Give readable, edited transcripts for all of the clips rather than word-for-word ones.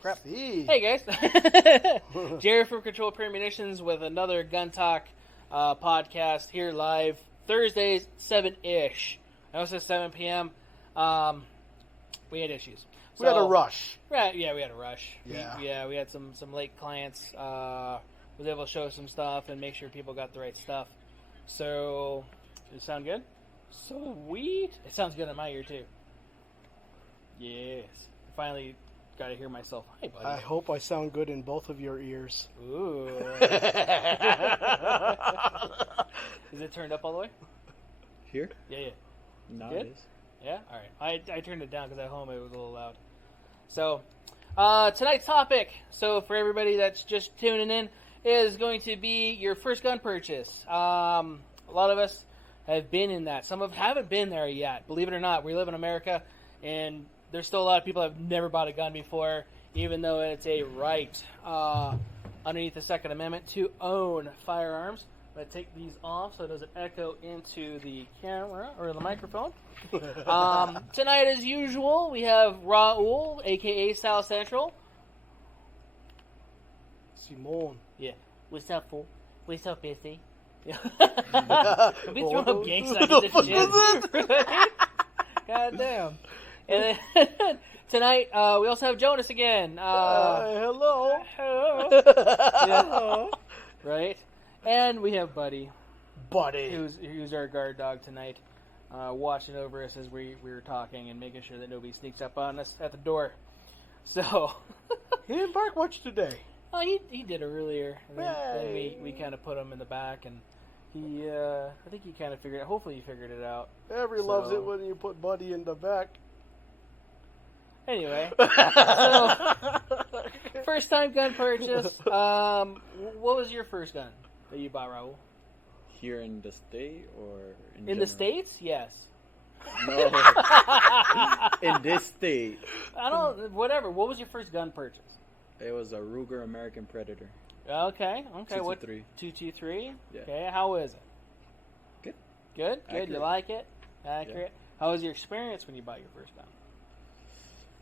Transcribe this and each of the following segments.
crap. See. Hey, guys. Jerry from Control Premonitions with another Gun Talk podcast here live. Thursdays, 7-ish. I know it says 7 p.m. We had issues. We had a rush. Right, yeah, we had a rush. Yeah. We had some late clients. Was able to show some stuff and make sure people got the right stuff. So, does it sound good? Sweet. It sounds good in my ear, too. Yes. I finally got to hear myself. Hi, buddy. I hope I sound good in both of your ears. Ooh. Is it turned up all the way? Here? Yeah. No, Good? it is. Yeah? Alright. I turned it down because at home it was a little loud. So, tonight's topic, so for everybody that's just tuning in, is going to be your first gun purchase. A lot of us have been in that. Some of haven't been there yet. Believe it or not, we live in America, and there's still a lot of people that have never bought a gun before, even though it's a right underneath the Second Amendment to own firearms. I'm going to take these off so it doesn't echo into the camera or the microphone. Tonight, as usual, we have Raul, a.k.a. South Central. Simone. Yeah. What's up, fool? What's up, busy? Yeah. Don't be throwing up gang signs and shit. God damn. And then tonight, we also have Jonas again. Hello. Yeah. Right? And we have Buddy. Who's our guard dog tonight, watching over us as we were talking and making sure that nobody sneaks up on us at the door. So. He didn't bark much today. Oh, he did earlier. And then we kind of put him in the back, and he, I think he kind of figured it. Hopefully he figured it out. Everybody loves it when you put Buddy in the back. Anyway, so, first time gun purchase. What was your first gun that you bought, Raul? Here in the state or in the States? Yes. No. In this state. Whatever. What was your first gun purchase? It was a Ruger American Predator. Okay. 223. 223? Yeah. Okay, how is it? Good. Good? Accurate. You like it? Accurate? Yeah. How was your experience when you bought your first gun?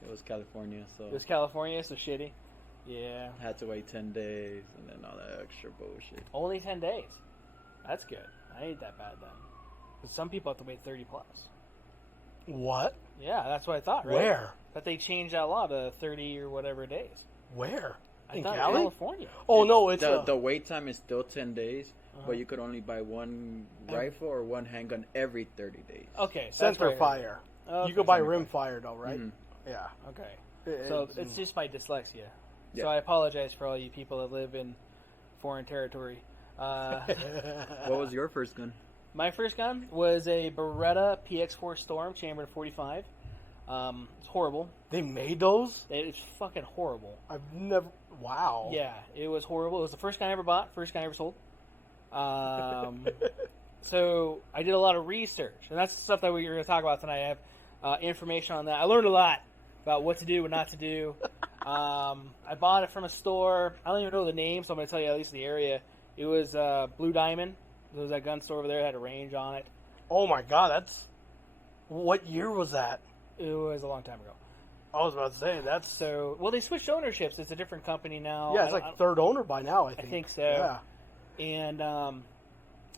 It was California, so... It was California, so shitty? Yeah. Had to wait 10 days, and then all that extra bullshit. Only 10 days? That's good. I ain't that bad then. Because some people have to wait 30 plus. What? Yeah, that's what I thought, right? Where? That they changed that law to 30 or whatever days. Where? In California. Oh, no, it's... The wait time is still 10 days, but you could only buy one rifle or one handgun every 30 days. Okay, so center fire. Okay. You could buy rim fire, though, right? Mm-hmm. Yeah. Okay. So it's just my dyslexia. Yeah. So I apologize for all you people that live in foreign territory. What was your first gun? My first gun was a Beretta PX4 Storm, chambered 45. It's horrible. They made those? It's fucking horrible. I've never... Wow. Yeah, it was horrible. It was the first gun I ever bought, first gun I ever sold. So I did a lot of research, and that's the stuff that we're going to talk about tonight. I have information on that. I learned a lot about what to do and not to do. I bought it from a store. I don't even know the name, so I'm going to tell you at least the area. It was Blue Diamond. There was that gun store over there. It had a range on it. Oh, my God. That's... What year was that? It was a long time ago. I was about to say, that's... So, well, they switched ownerships. It's a different company now. Yeah, it's like third owner by now, I think. I think so. Yeah. And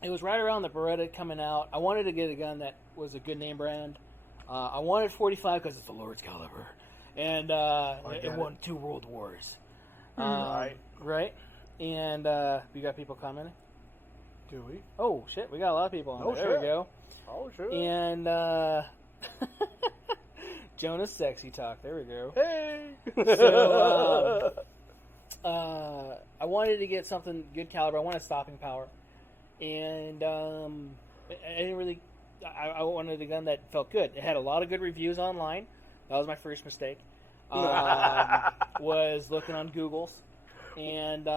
it was right around the Beretta coming out. I wanted to get a gun that was a good name brand. I wanted 45 because it's the Lord's caliber. And it won 2 world wars. Right? And we got people commenting. Do we? Oh, shit. We got a lot of people on there. There we go. Oh, sure. And Jonas Sexy Talk. There we go. Hey! So, I wanted to get something good caliber. I wanted stopping power. And I didn't really... I wanted a gun that felt good. It had a lot of good reviews online. That was my first mistake. Was looking on Google's and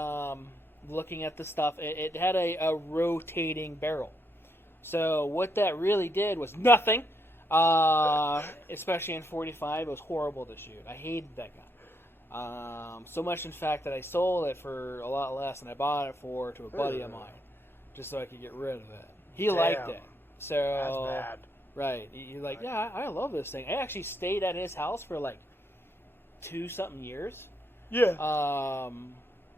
looking at the stuff. It had a rotating barrel. So what that really did was nothing. Especially in 45, it was horrible to shoot. I hated that gun. So much, in fact, that I sold it for a lot less than I bought it for to a buddy of mine, just so I could get rid of it. He liked it. So that's bad. Right. You're like, yeah, I love this thing. I actually stayed at his house for like 2-something years. Yeah.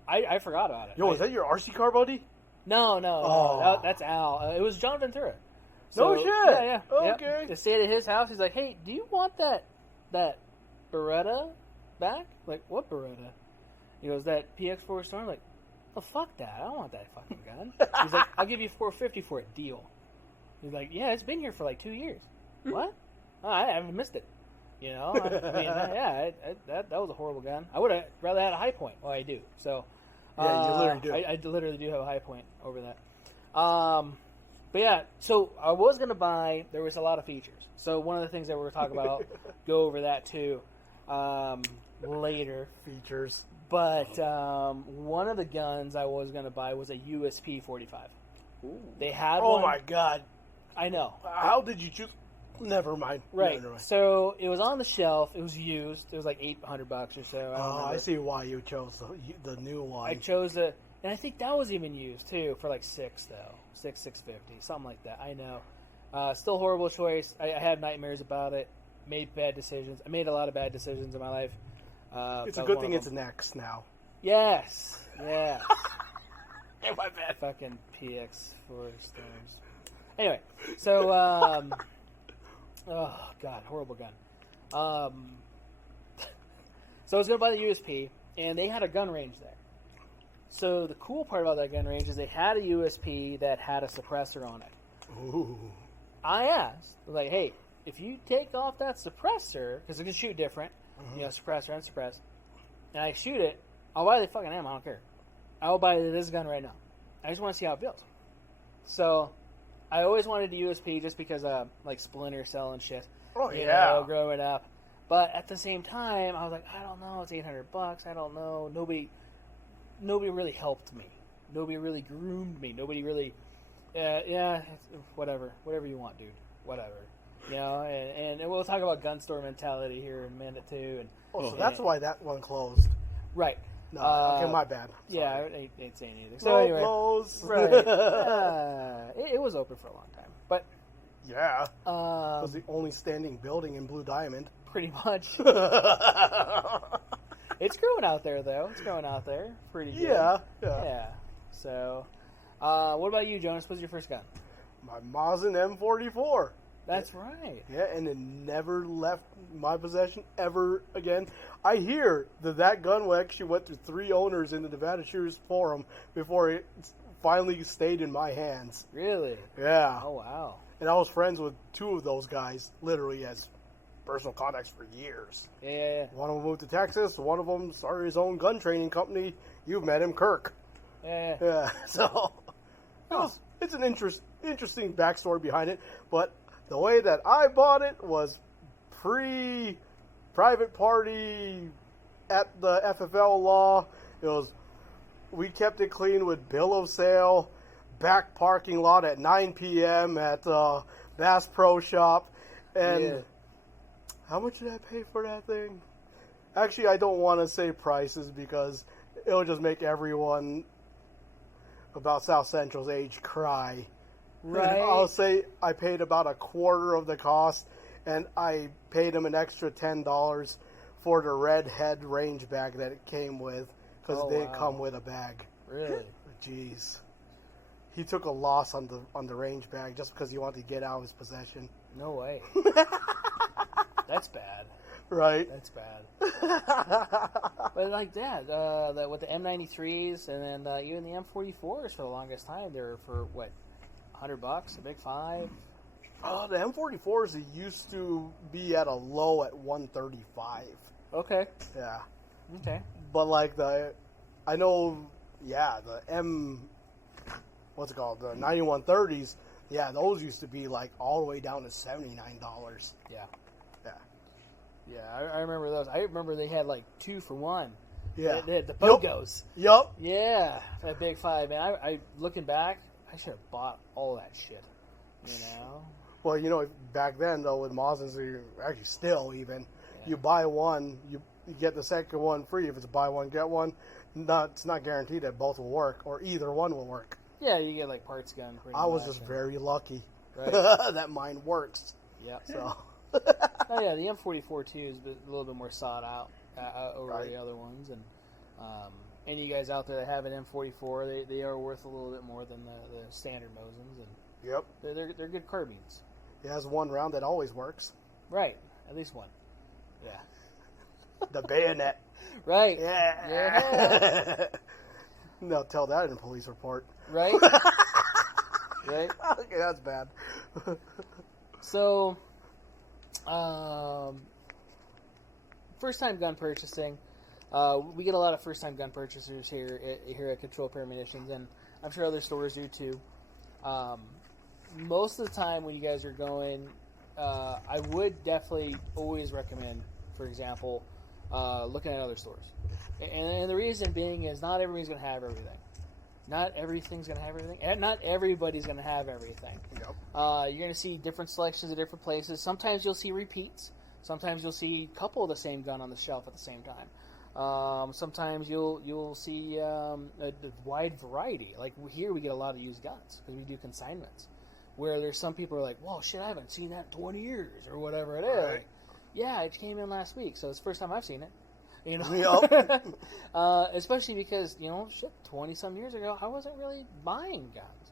I forgot about it. Yo, is that your RC car buddy? No, Oh. that's Al. It was John Ventura. No shit. Yeah. Okay. Yep. They stayed at his house. He's like, hey, do you want that Beretta back? Like, what Beretta? He goes, that PX4 Storm? Like, oh, fuck that. I don't want that fucking gun. He's like, I'll give you $450 for it. Deal. He's like, yeah, it's been here for like 2 years. What? Oh, I haven't missed it. You know? That was a horrible gun. I would have rather had a High Point. Well, I do. So, yeah, you literally do. I literally do have a High Point over that. But yeah, so I was going to buy, there was a lot of features. So one of the things that we're talking about, go over that too later. Features. But one of the guns I was going to buy was a USP 45. Ooh. They had Oh one. my god. I know. How did you choose? Never mind. Right. Never mind. So it was on the shelf. It was used. It was like $800 or so. I don't remember. I see why you chose the new one. I chose it, and I think that was even used too for like $650, something like that. I know. Still horrible choice. I had nightmares about it. Made bad decisions. I made a lot of bad decisions in my life. It's a that was good one thing of it's them. an X now. Yes. Yeah. My bad. Fucking PX4 Storms. Anyway, so oh god, horrible gun. So I was gonna buy the USP, and they had a gun range there. So the cool part about that gun range is they had a USP that had a suppressor on it. Ooh. I asked, like, hey, if you take off that suppressor, because it can shoot different, you know, suppressor, unsuppressed, and I shoot it, I'll buy the fucking ammo. I don't care. I'll buy this gun right now. I just want to see how it feels. So I always wanted the USP just because like Splinter Cell and shit. Oh you yeah. know, growing up. But at the same time, I was like, I don't know, it's $800. I don't know. Nobody really helped me. Nobody really groomed me. Nobody really, whatever you want, dude. Whatever. You know, and we'll talk about gun store mentality here in a minute too. And So that's why that one closed. right. No, okay, my bad. Sorry. Yeah, I ain't saying anything. So No anyway, blows. right. It was open for a long time, but Yeah. It was the only standing building in Blue Diamond. pretty much. It's growing out there, though. It's growing out there. Pretty good. Yeah. So, what about you, Jonas? What's your first gun? My Mosin M44. That's right. Yeah, and it never left my possession ever again. I hear that gun actually went through 3 owners in the Nevada Shooters Forum before it finally stayed in my hands. Really? Yeah. Oh, wow. And I was friends with 2 of those guys, literally as personal contacts for years. Yeah. One of them moved to Texas. One of them started his own gun training company. You've met him, Kirk. Yeah. Yeah. So it's an interesting backstory behind it. But the way that I bought it was pre-private party at the FFL law. We kept it clean with bill of sale, back parking lot at 9 p.m. at Bass Pro Shop. And how much did I pay for that thing? Actually, I don't want to say prices because it'll just make everyone about South Central's age cry. Right. I'll say I paid about a quarter of the cost, and I paid him an extra $10 for the red head range bag that it came with because it didn't come with a bag. Really? Jeez. He took a loss on the range bag just because he wanted to get out of his possession. No way. That's bad. Right. That's bad. But like that, with the M93s and then even the M44s for the longest time, they were for what, $100, a big 5. Oh, the M44s used to be at a low at $135. Okay. Yeah. Okay. But like the what's it called? The 9130s. Yeah, those used to be like all the way down to $79. Yeah. Yeah. Yeah, I remember those. I remember they had like 2 for 1. Yeah. They had the BOGOs. Yup. Yeah, that big 5, man. I looking back, I should have bought all that shit. You know. Well, back then though with Mosins, actually still even, you buy one, you get the second one free if it's a buy one get one. It's not guaranteed that both will work or either one will work. Yeah, you get like parts gun. I was just very lucky right. that mine works. Yep. So. Oh yeah, the M44 too is a little bit more sought out over Right. the other ones, and Any of you guys out there that have an M44, they are worth a little bit more than the standard Mosins, and Yep. they're good carbines. It has one round that always works. Right, at least one. Yeah. The bayonet. Right. Yeah. They'll tell that in a police report. Right. Right. Okay, that's bad. So, first-time gun purchasing. We get a lot of first-time gun purchasers here at Control Munitions, and I'm sure other stores do too. Most of the time when you guys are going, I would definitely always recommend, for example, looking at other stores. And the reason being is not everybody's going to have everything. Not everything's going to have everything. And not everybody's going to have everything. Yep. You're going to see different selections at different places. Sometimes you'll see repeats. Sometimes you'll see a couple of the same gun on the shelf at the same time. Sometimes you'll see a wide variety. Like here, we get a lot of used guns because we do consignments. Where there's some people who are like, "Whoa, shit! I haven't seen that in 20 years or whatever it is." Right. Like, yeah, it came in last week, so it's the first time I've seen it. You know, Yep. Especially because 20-some years ago, I wasn't really buying guns.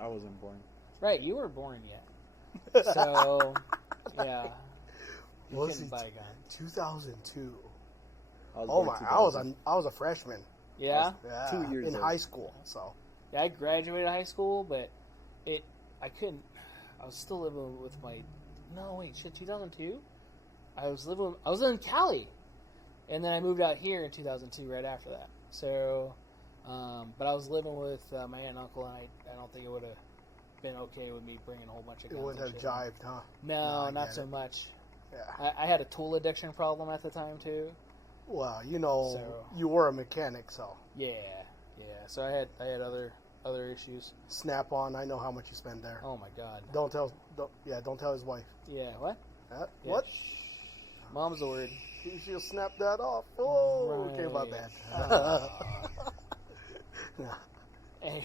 I wasn't born. Right? You weren't born yet, so yeah, you couldn't buy a gun. 2002. I was Oh born my! 2000. I was a freshman. Yeah, Yeah, 2 years in old. high school. So yeah, I graduated high school, but I couldn't. I was still living with my. No, wait, shit, 2002. I was in Cali, and then I moved out here in 2002, right after that. So, but I was living with my aunt and uncle, and I don't think it would have been okay with me bringing a whole bunch of it guns. wouldn't have and shit. jived, huh? No, I not get so it. much. Yeah. I had a tool addiction problem at the time too. Well, So- you were a mechanic, so Yeah. So I had other issues. Snap on. I know how much you spend there. Oh my god. Don't tell his wife. Yeah. What? Huh? Yeah, What? shh. Mom's the word. She'll snap that off. Oh, okay, my Right. bad. Anyway.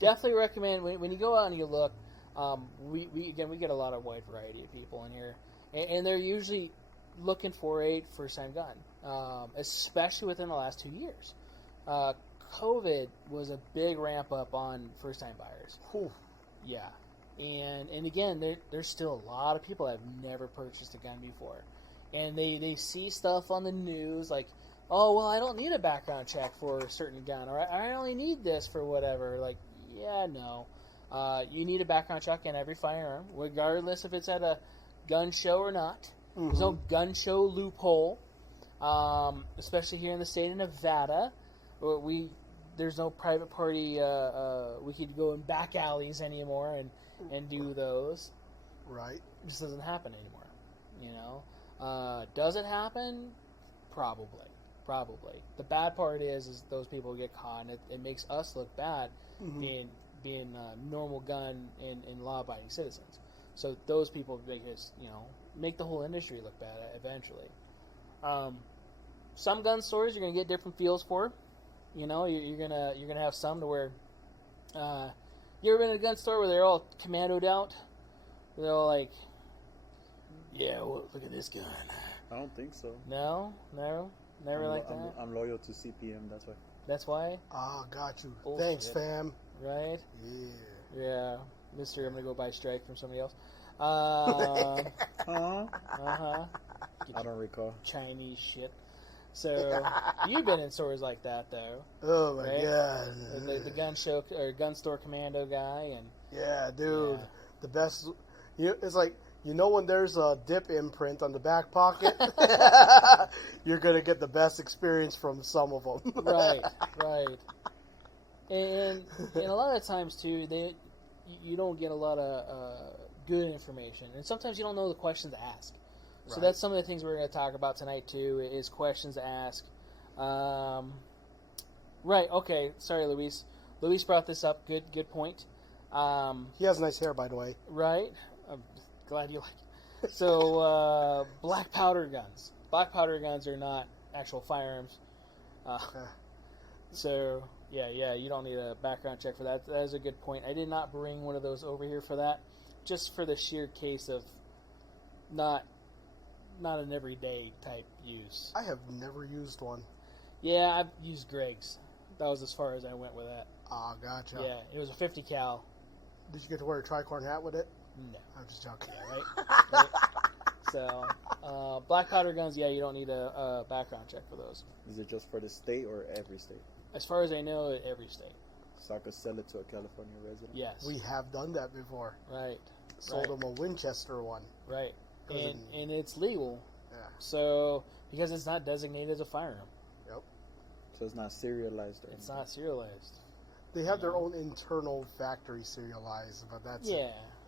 Definitely recommend when you go out and you look. We get a lot of wide variety of people in here, and they're usually looking for a first-time gun, especially within the last 2 years. COVID was a big ramp up on first-time buyers. Whew. Yeah, and again, there's still a lot of people that have never purchased a gun before, and they see stuff on the news like, oh well, I don't need a background check for a certain gun, or I only need this for whatever. Like, yeah, no, you need a background check in every firearm, regardless if it's at a gun show or not. Mm-hmm. There's no gun show loophole, especially here in the state of Nevada. There's no private party. We could go in back alleys anymore and do those. Right. It just doesn't happen anymore. Does it happen? Probably. The bad part is those people get caught, and it makes us look bad being normal gun and law-abiding citizens. So those people make the whole industry look bad eventually. Some gun stores you're gonna get different feels for. You're gonna have some to where you ever been in a gun store where they're all commandoed out? They're all like, yeah, well, look at this gun. I don't think so. No, never like that. I'm loyal to CPM. That's why. That's why, Ah, got you. Bullshit. Thanks, fam. right? Yeah. Yeah, Mister, I'm gonna go buy strike from somebody else. Huh? Get I don't recall. Chinese shit. So you've been in stores like that though. Oh my Right? god. The gun show or gun store commando guy, and Yeah, dude. Yeah. The best. It's like when there's a dip imprint on the back pocket, you're gonna get the best experience from some of them. right. And a lot of times too, you don't get a lot of good information, and sometimes you don't know the questions to ask. So Right. that's some of the things we're going to talk about tonight too, is questions to ask. Right. Okay. Sorry, Luis. Luis brought this up. Good point. He has nice hair, by the way. Right. I'm glad you like it. So, black powder guns. Black powder guns are not actual firearms. So, yeah, you don't need a background check for that. That is a good point. I did not bring one of those over here for that, just for the sheer case of not not an everyday type use. I have never used one. Yeah, I've used Greg's. That was as far as I went with that. Ah, gotcha. Yeah, it was a 50 cal. Did you get to wear a tricorn hat with it? No. I'm just joking. Yeah, right? So, black powder guns, yeah, you don't need a background check for those. Is it just for the state or every state? As far as I know, every state. So I could sell it to a California resident? Yes. We have done that before. Right. Sold right. them a Winchester one. Right. And it's legal. Yeah. So, because it's not designated as a firearm. Yep. So it's not serialized or It's anything. not serialized. They have their own internal factory serialized, but that's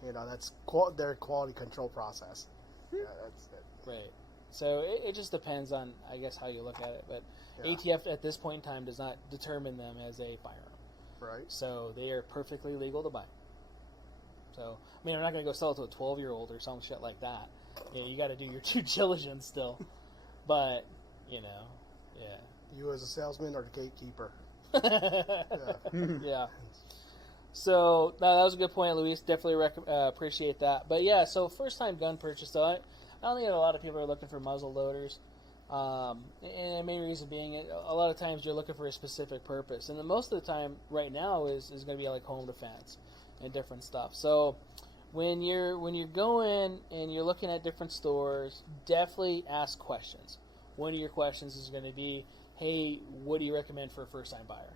that's their quality control process. Yeah, that's it. Right. So it just depends on, I guess, how you look at it. But Yeah. ATF at this point in time does not determine them as a firearm. Right. So they are perfectly legal to buy. So, I mean, I'm not going to go sell it to a 12-year-old or some shit like that. You got to do your due diligence still. But, yeah. You as a salesman or the gatekeeper? Yeah. So that was a good point, Luis. Definitely appreciate that. But yeah, so first time gun purchase. So I don't think a lot of people are looking for muzzle loaders. And the main reason being, a lot of times you're looking for a specific purpose, and most of the time right now is going to be like home defense and different stuff. So when you're going and you're looking at different stores, definitely ask questions. One of your questions is going to be, hey, what do you recommend for a first-time buyer?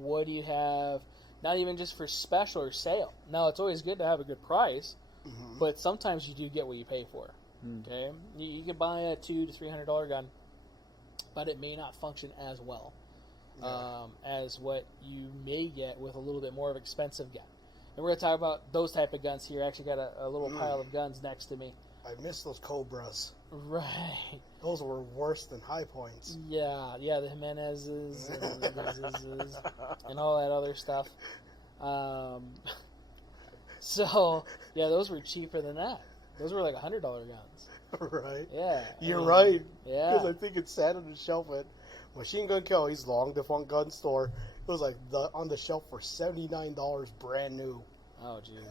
What do you have? Not even just for special or sale. Now, it's always good to have a good price, but sometimes you do get what you pay for. Okay, you can buy a $200 to $300 gun, but it may not function as well as what you may get with a little bit more of an expensive gun. And we're going to talk about those type of guns here. I actually got a little pile of guns next to me. I miss those Cobras. Right. Those were worse than High Points. Yeah, the Jimenez's and the Guz's and all that other stuff. So, yeah, those were cheaper than that. Those were like $100 guns. Right. Yeah. You're right. Yeah. Because I think it sat on the shelf at Machine Gun Kelly's long defunct gun store. It was like on the shelf for $79 brand new. Oh, jeez.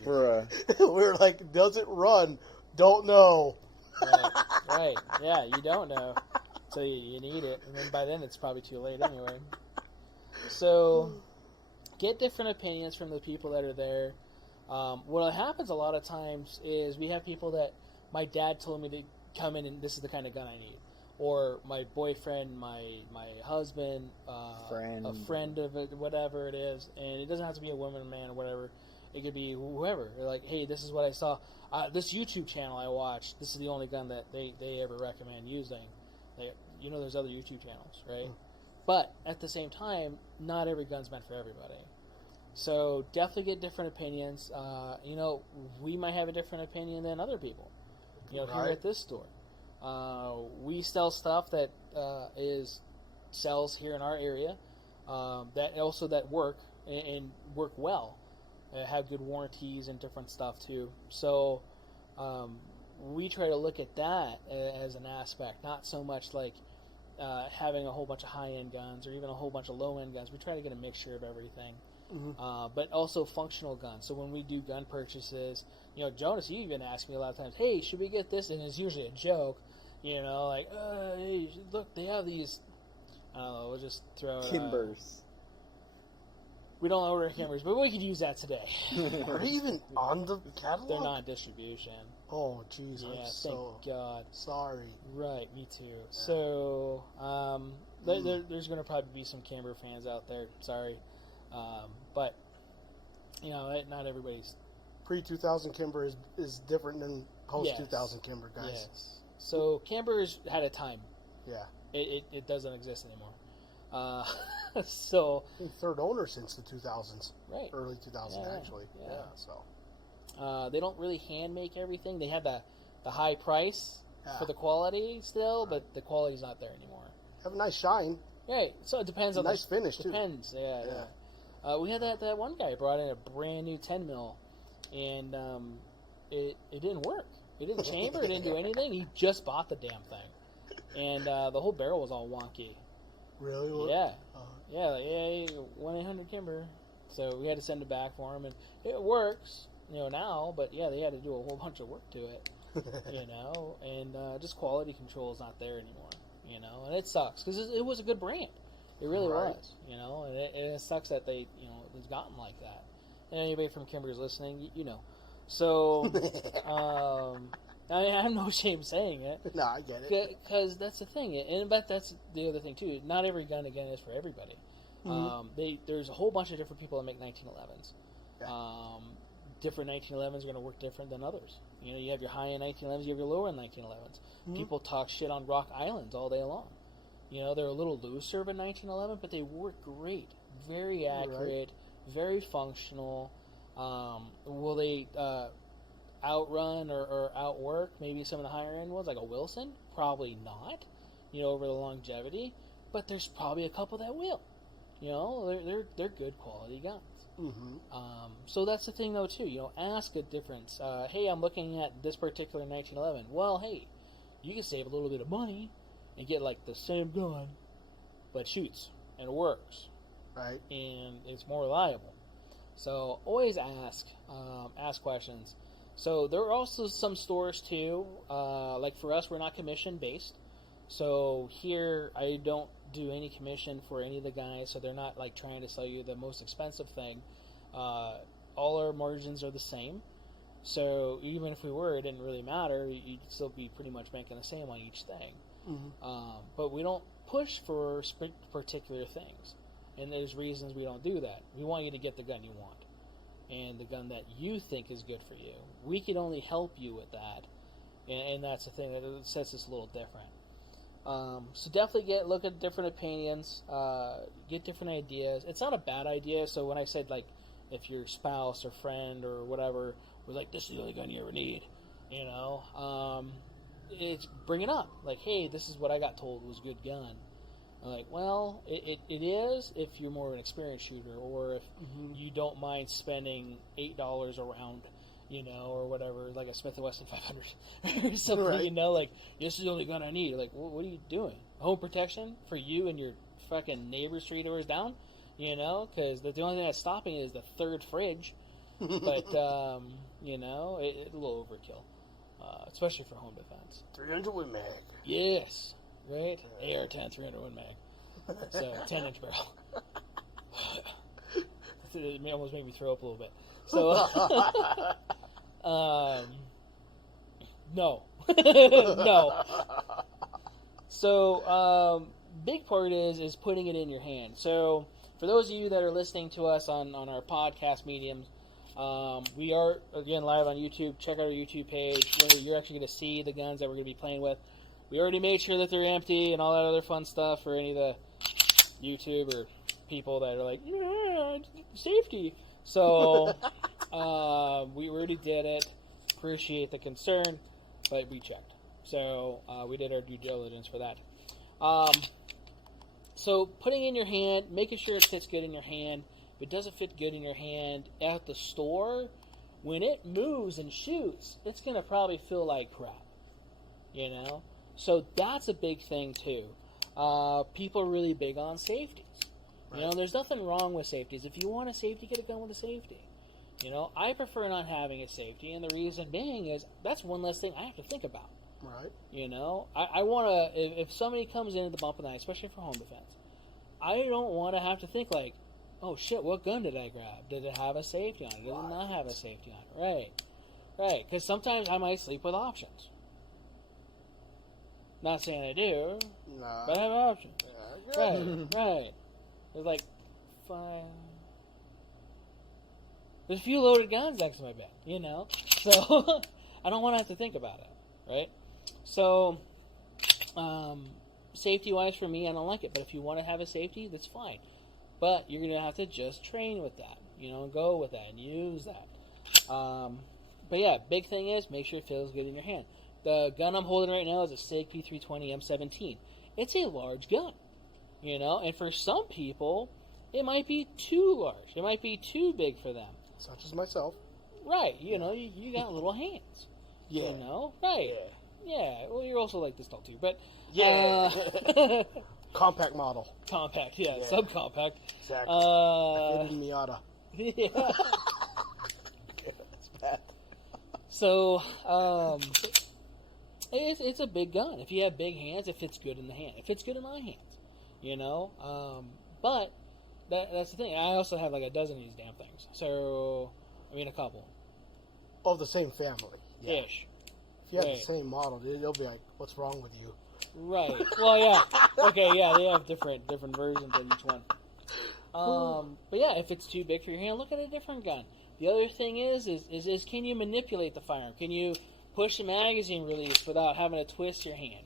We were like, does it run? Don't know. Right. Yeah, you don't know. So you need it. And then by then it's probably too late anyway. So get different opinions from the people that are there. What happens a lot of times is we have people that my dad told me to come in and this is the kind of gun I need. Or my boyfriend, my husband, a friend of it, whatever it is. And it doesn't have to be a woman, a man, or whatever. It could be whoever. They're like, hey, this is what I saw. This YouTube channel I watched, this is the only gun that they ever recommend using. There's other YouTube channels, right? But at the same time, not every gun's meant for everybody. So definitely get different opinions. We might have a different opinion than other people. Here at this store. We sell stuff that sells here in our area that work and work well. Have good warranties and different stuff too. So we try to look at that as an aspect, not so much like having a whole bunch of high-end guns or even a whole bunch of low-end guns. We try to get a mixture of everything. But also functional guns. So when we do gun purchases, Jonas, you even ask me a lot of times, hey, should we get this? And it's usually a joke, hey, look, they have these, I don't know, we'll just throw Kimbers. We don't order Kimbers, but we could use that today. Are they even on the catalog? They're not distribution. Oh, jeez, Yeah, I'm so thank God. sorry. Right, me too. So, there's going to probably be some Camber fans out there. Sorry. But, not everybody's... Pre-2000 Kimber is different than post-2000 Kimber, guys. Yes. So, Camber's had a time. Yeah. It doesn't exist anymore. So... Third owner since the 2000s. Right. Early 2000s, actually. Yeah. So. They don't really hand-make everything. They have the high price for the quality still, but the quality's not there anymore. Have a nice shine. Right. So it depends on nice finish, too. Depends, yeah. We had that one guy brought in a brand new 10 mil, and it didn't work. It didn't chamber. It didn't do anything. He just bought the damn thing, and the whole barrel was all wonky. Really? Yeah. Yeah. 1-800 Kimber. So we had to send it back for him, and it works, now. But yeah, they had to do a whole bunch of work to it. you know, and just quality control is not there anymore, you know, and it sucks because it was a good brand. It really was, you know, and it sucks that they, you know, it's gotten like that. And anybody from Kimber's listening, you know. So, I have no shame saying it. No, I get it. Because that's the thing. And but that's the other thing, too. Not every gun, again, is for everybody. There's a whole bunch of different people that make 1911s. Yeah. Different 1911s are going to work different than others. You know, you have your high-end 1911s, you have your lower-end 1911s. People talk shit on Rock Islands all day long. You know, they're a little looser of a 1911, but they work great. Very accurate, very functional. Will they outrun or outwork maybe some of the higher-end ones, like a Wilson? Probably not, you know, over the longevity. But there's probably a couple that will. You know, they're good quality guns. So that's the thing, though, too. You know, ask a difference. Hey, I'm looking at this particular 1911. Well, hey, you can save a little bit of money and get like the same gun, but shoots and works, right? And it's more reliable. So always ask questions. So there are also some stores too. Like for us, we're not commission based. So here I don't do any commission for any of the guys. So they're not like trying to sell you the most expensive thing. All our margins are the same. So even if we were, it didn't really matter. You'd still be pretty much making the same on each thing. But we don't push for particular things, and there's reasons we don't do that. We want you to get the gun you want, and the gun that you think is good for you. We can only help you with that, and that's the thing that sets us a little different. So definitely look at different opinions, get different ideas. It's not a bad idea. So when I said like, if your spouse or friend or whatever was like, this is the only gun you ever need, you know. It's bring it up. Like, hey, this is what I got told was a good gun. I'm like, well, it is if you're more of an experienced shooter, or if you don't mind spending $8 a round, you know, or whatever, like a Smith & Wesson 500 or something, you know, like, this is the only gun I need. Like, what are you doing? Home protection for you and your fucking neighbor's 3 doors down, you know, because the only thing that's stopping it is the third fridge. But, you know, it's a little overkill. Especially for home defense. 300 Win Mag. Yes. Right? AR-10 300 Win Mag. So, 10-inch barrel. It almost made me throw up a little bit. So, no. No. So, big part is putting it in your hand. So, for those of you that are listening to us on our podcast mediums, we are, again, live on YouTube. Check out our YouTube page where you're actually going to see the guns that we're going to be playing with. We already made sure that they're empty and all that other fun stuff for any of the YouTube or people that are like, yeah, safety. So, we already did it. Appreciate the concern, but we checked. So, we did our due diligence for that. So, putting it in your hand, making sure it fits good in your hand. If it doesn't fit good in your hand at the store, when it moves and shoots, it's going to probably feel like crap, you know? So that's a big thing, too. People are really big on safeties. You know, there's nothing wrong with safeties. If you want a safety, get a gun with a safety. You know, I prefer not having a safety, and the reason being is that's one less thing I have to think about. Right. You know, I want to, if somebody comes into the bump of the night, especially for home defense, I don't want to have to think like, oh shit, what gun did I grab? Did it have a safety on it? Did it not have a safety on it? Right. Right. Because sometimes I might sleep with options. Not saying I do, but I have options. Yeah, right. Right. There's like 5. There's a few loaded guns next to my bed, you know? So, I don't want to have to think about it. Right? So, safety-wise for me, I don't like it. But if you want to have a safety, that's fine. But you're going to have to just train with that, you know, and go with that and use that. But yeah, big thing is make sure it feels good in your hand. The gun I'm holding right now is a SIG P320 M17. It's a large gun, you know, and for some people, it might be too large. It might be too big for them. Such as myself. Right, you know, you got little hands. Yeah. You know, right. Yeah, well, you're also like this tall too, but... Yeah. Compact model. Compact, yeah. Subcompact. Exactly. I fit in Miata. Yeah. That's bad. So, It's a big gun. If you have big hands, it fits good in the hand. It fits good in my hands, you know. But that's the thing. I also have like a dozen of these damn things. So, I mean, a couple. Of the same family. Yeah. Ish. If you have Right. the same model, they'll be like, "What's wrong with you?" Right. Well, yeah. Okay, yeah, they have different versions of each one. But yeah, if it's too big for your hand, look at a different gun. The other thing is can you manipulate the firearm? Can you push the magazine release without having to twist your hand?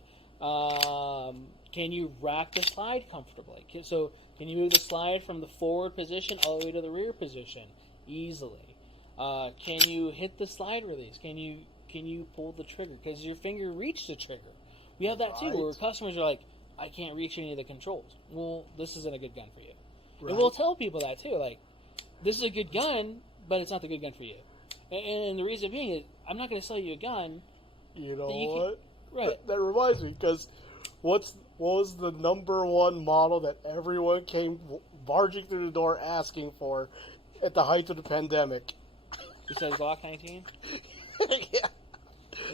Can you rack the slide comfortably? Can you move the slide from the forward position all the way to the rear position easily? Can you hit the slide release? Can you pull the trigger? Because your finger reached the trigger. We have that too, Right. where customers are like, I can't reach any of the controls. Well, this isn't a good gun for you. Right. And we'll tell people that too, like, this is a good gun, but it's not the good gun for you. And the reason being is, I'm not going to sell you a gun. You know You what? Right. That reminds me, because what was the number one model that everyone came barging through the door asking for at the height of the pandemic? Besides Glock 19? Yeah.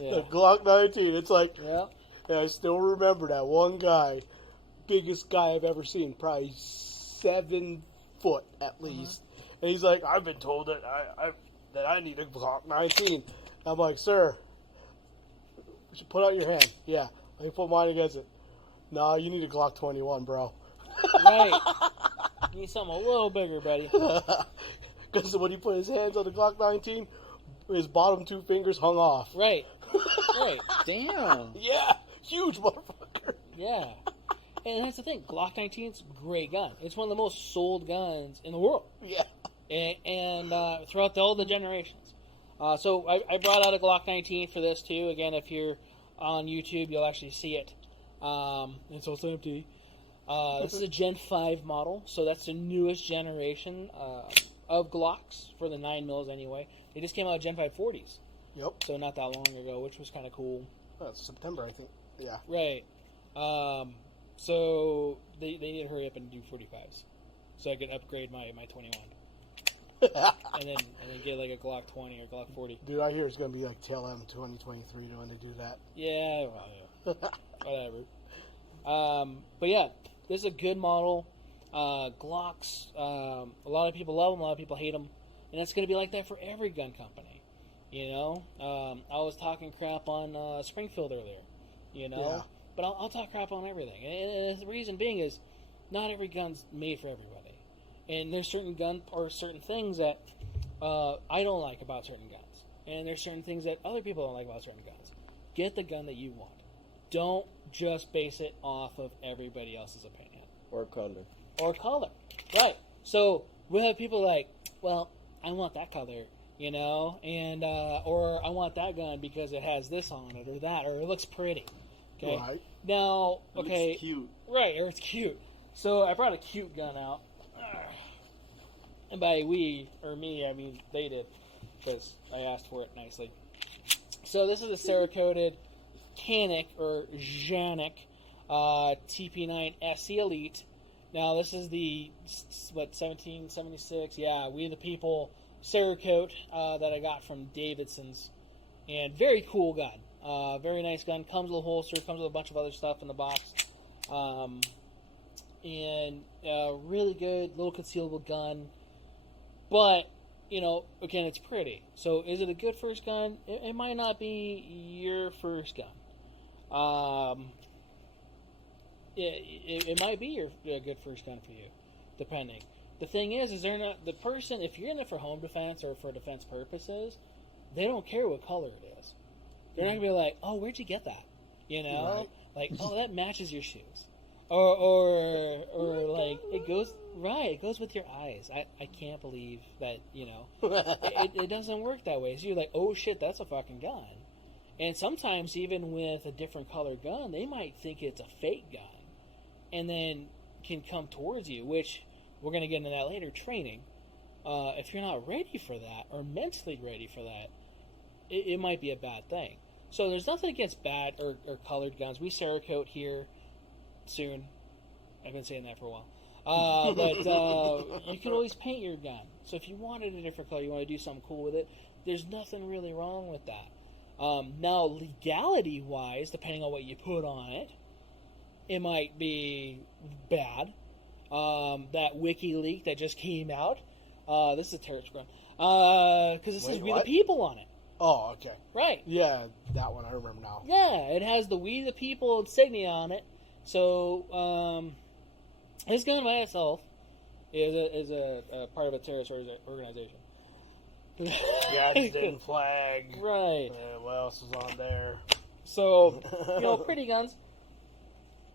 Yeah. The Glock 19. It's like, Yeah. and I still remember that one guy, biggest guy I've ever seen, probably 7 foot at least. And he's like, I've been told that I need a Glock 19. I'm like, sir, you should put out your hand. Yeah, let me put mine against it. No, you need a Glock 21, bro. Right. You need something a little bigger, buddy. Because when he put his hands on the Glock 19, his bottom 2 fingers hung off. Right. Right. Damn. Yeah, huge motherfucker. Yeah. And that's the thing. Glock 19 is a great gun. It's one of the most sold guns in the world. Yeah. And throughout all the generations. So I brought out a Glock 19 for this too. Again, if you're on YouTube, you'll actually see it. It's also empty. This is a Gen 5 model, so that's the newest generation of Glocks for the 9mm anyway. They just came out with Gen 5 40s, Yep. so not that long ago, which was kind of cool. That's September, I think. Yeah. Right. So they need to hurry up and do 45s, so I could upgrade my 21. and then get like a Glock 20 or Glock 40. Dude, I hear it's going to be like tail end 2023 when they do that. Yeah, well, yeah. Whatever. But yeah, this is a good model. Glocks, a lot of people love them, a lot of people hate them. And it's going to be like that for every gun company. You know? I was talking crap on Springfield earlier. You know? Yeah. But I'll talk crap on everything. And the reason being is not every gun's made for everybody. And there's certain certain things that I don't like about certain guns. And there's certain things that other people don't like about certain guns. Get the gun that you want. Don't just base it off of everybody else's opinion. Or color. Or color. Right. So we'll have people like, well, I want that color, you know, and or I want that gun because it has this on it or that, or it looks pretty. Okay. Right. Now, It okay. looks cute. Right, or it's cute. So I brought a cute gun out. And by we, or me, I mean they did, because I asked for it nicely. So this is a Cerakoted Canic, or Janik, TP9 SE Elite. Now this is the, 1776, yeah, We the People Cerakote that I got from Davidson's. And very cool gun. Very nice gun. Comes with a holster, comes with a bunch of other stuff in the box. And really good, little concealable gun. But, you know, again, it's pretty. So is it a good first gun? It might not be your first gun. It might be a good first gun for you, depending. The thing is they're not, the person, if you're in it for home defense or for defense purposes, they don't care what color it is. They're not going to be like, oh, where'd you get that? You know? Right. Like, oh, that matches your shoes. Or like, it goes with your eyes. I can't believe that, you know, it doesn't work that way. So you're like, oh shit, that's a fucking gun. And sometimes even with a different colored gun, they might think it's a fake gun. And then can come towards you, which we're going to get into that later, training. If you're not ready for that, or mentally ready for that, it might be a bad thing. So there's nothing against bad or colored guns. We Cerakote here soon. I've been saying that for a while. But you can always paint your gun. So if you wanted a different color, you want to do something cool with it, there's nothing really wrong with that. Now, legality-wise, depending on what you put on it, it might be bad. That WikiLeaks that just came out, this is a terrorist gun, because it says "We the People" on it. Oh, okay. Right. Yeah, that one I remember now. Yeah, it has the "We the People" insignia on it. So, this gun by itself is a part of a terrorist organization. Gadsden flag. Right. What else is on there? So, pretty guns,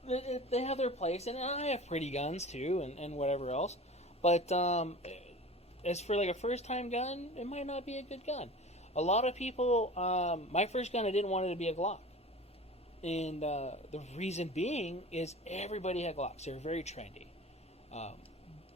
they have their place, and I have pretty guns too, and whatever else. But as for like a first-time gun, it might not be a good gun. A lot of people, my first gun, I didn't want it to be a Glock. And the reason being is everybody had Glocks. They were very trendy.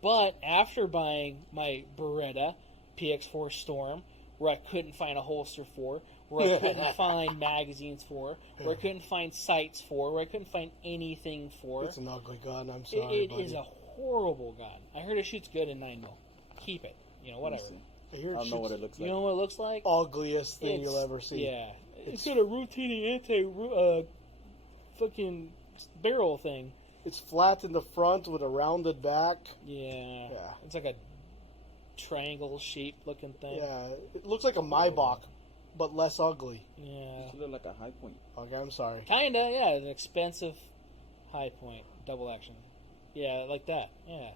But after buying my Beretta PX4 Storm, where I couldn't find a holster for, where I couldn't find magazines for, where I couldn't find sights for, where I couldn't find anything for. It's an ugly gun, I'm sorry, It is a horrible gun. I heard it shoots good in 9mm. Keep it. Whatever. I don't know what it looks like. You know what it looks like? Ugliest thing you'll ever see. Yeah. It's got a rotating fucking barrel thing. It's flat in the front with a rounded back. Yeah. It's like a triangle shaped looking thing. Yeah. It looks like a Maybach, but less ugly. Yeah. It looks like a High Point. Okay, I'm sorry. Kinda, yeah. An expensive High Point double action. Yeah, like that. Yeah.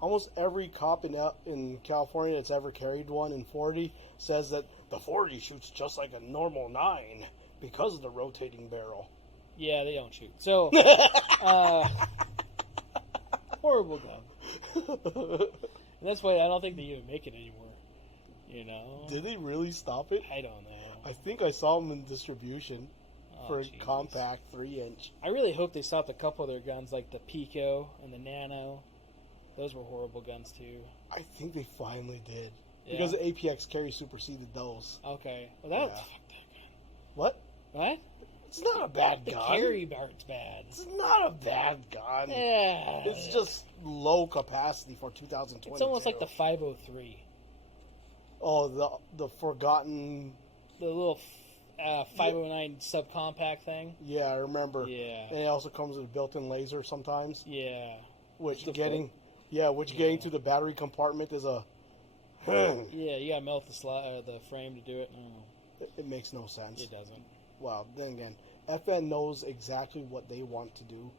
Almost every cop in California that's ever carried one in 40 says that the 40 shoots just like a normal 9 because of the rotating barrel. Yeah, they don't shoot. So, horrible gun. And that's why I don't think they even make it anymore. Did they really stop it? I don't know. I think I saw them in distribution for a Jesus. compact 3-inch. I really hope they stopped a couple of their guns, like the Pico and the Nano. Those were horrible guns, too. I think they finally did. Yeah. Because the APX carry superseded those. Okay. Well, Yeah. fuck that gun. What? What? It's not a bad The gun. carry part's bad. It's not a bad gun. Yeah. It's just low capacity for 2020. It's almost like the 503. Oh, the forgotten... The little 509 subcompact thing. Yeah, I remember. Yeah. And it also comes with a built-in laser sometimes. Yeah. Which The getting to the battery compartment is a... Yeah, you gotta melt the frame to do it. It makes no sense. It doesn't. Well, then again, FN knows exactly what they want to do.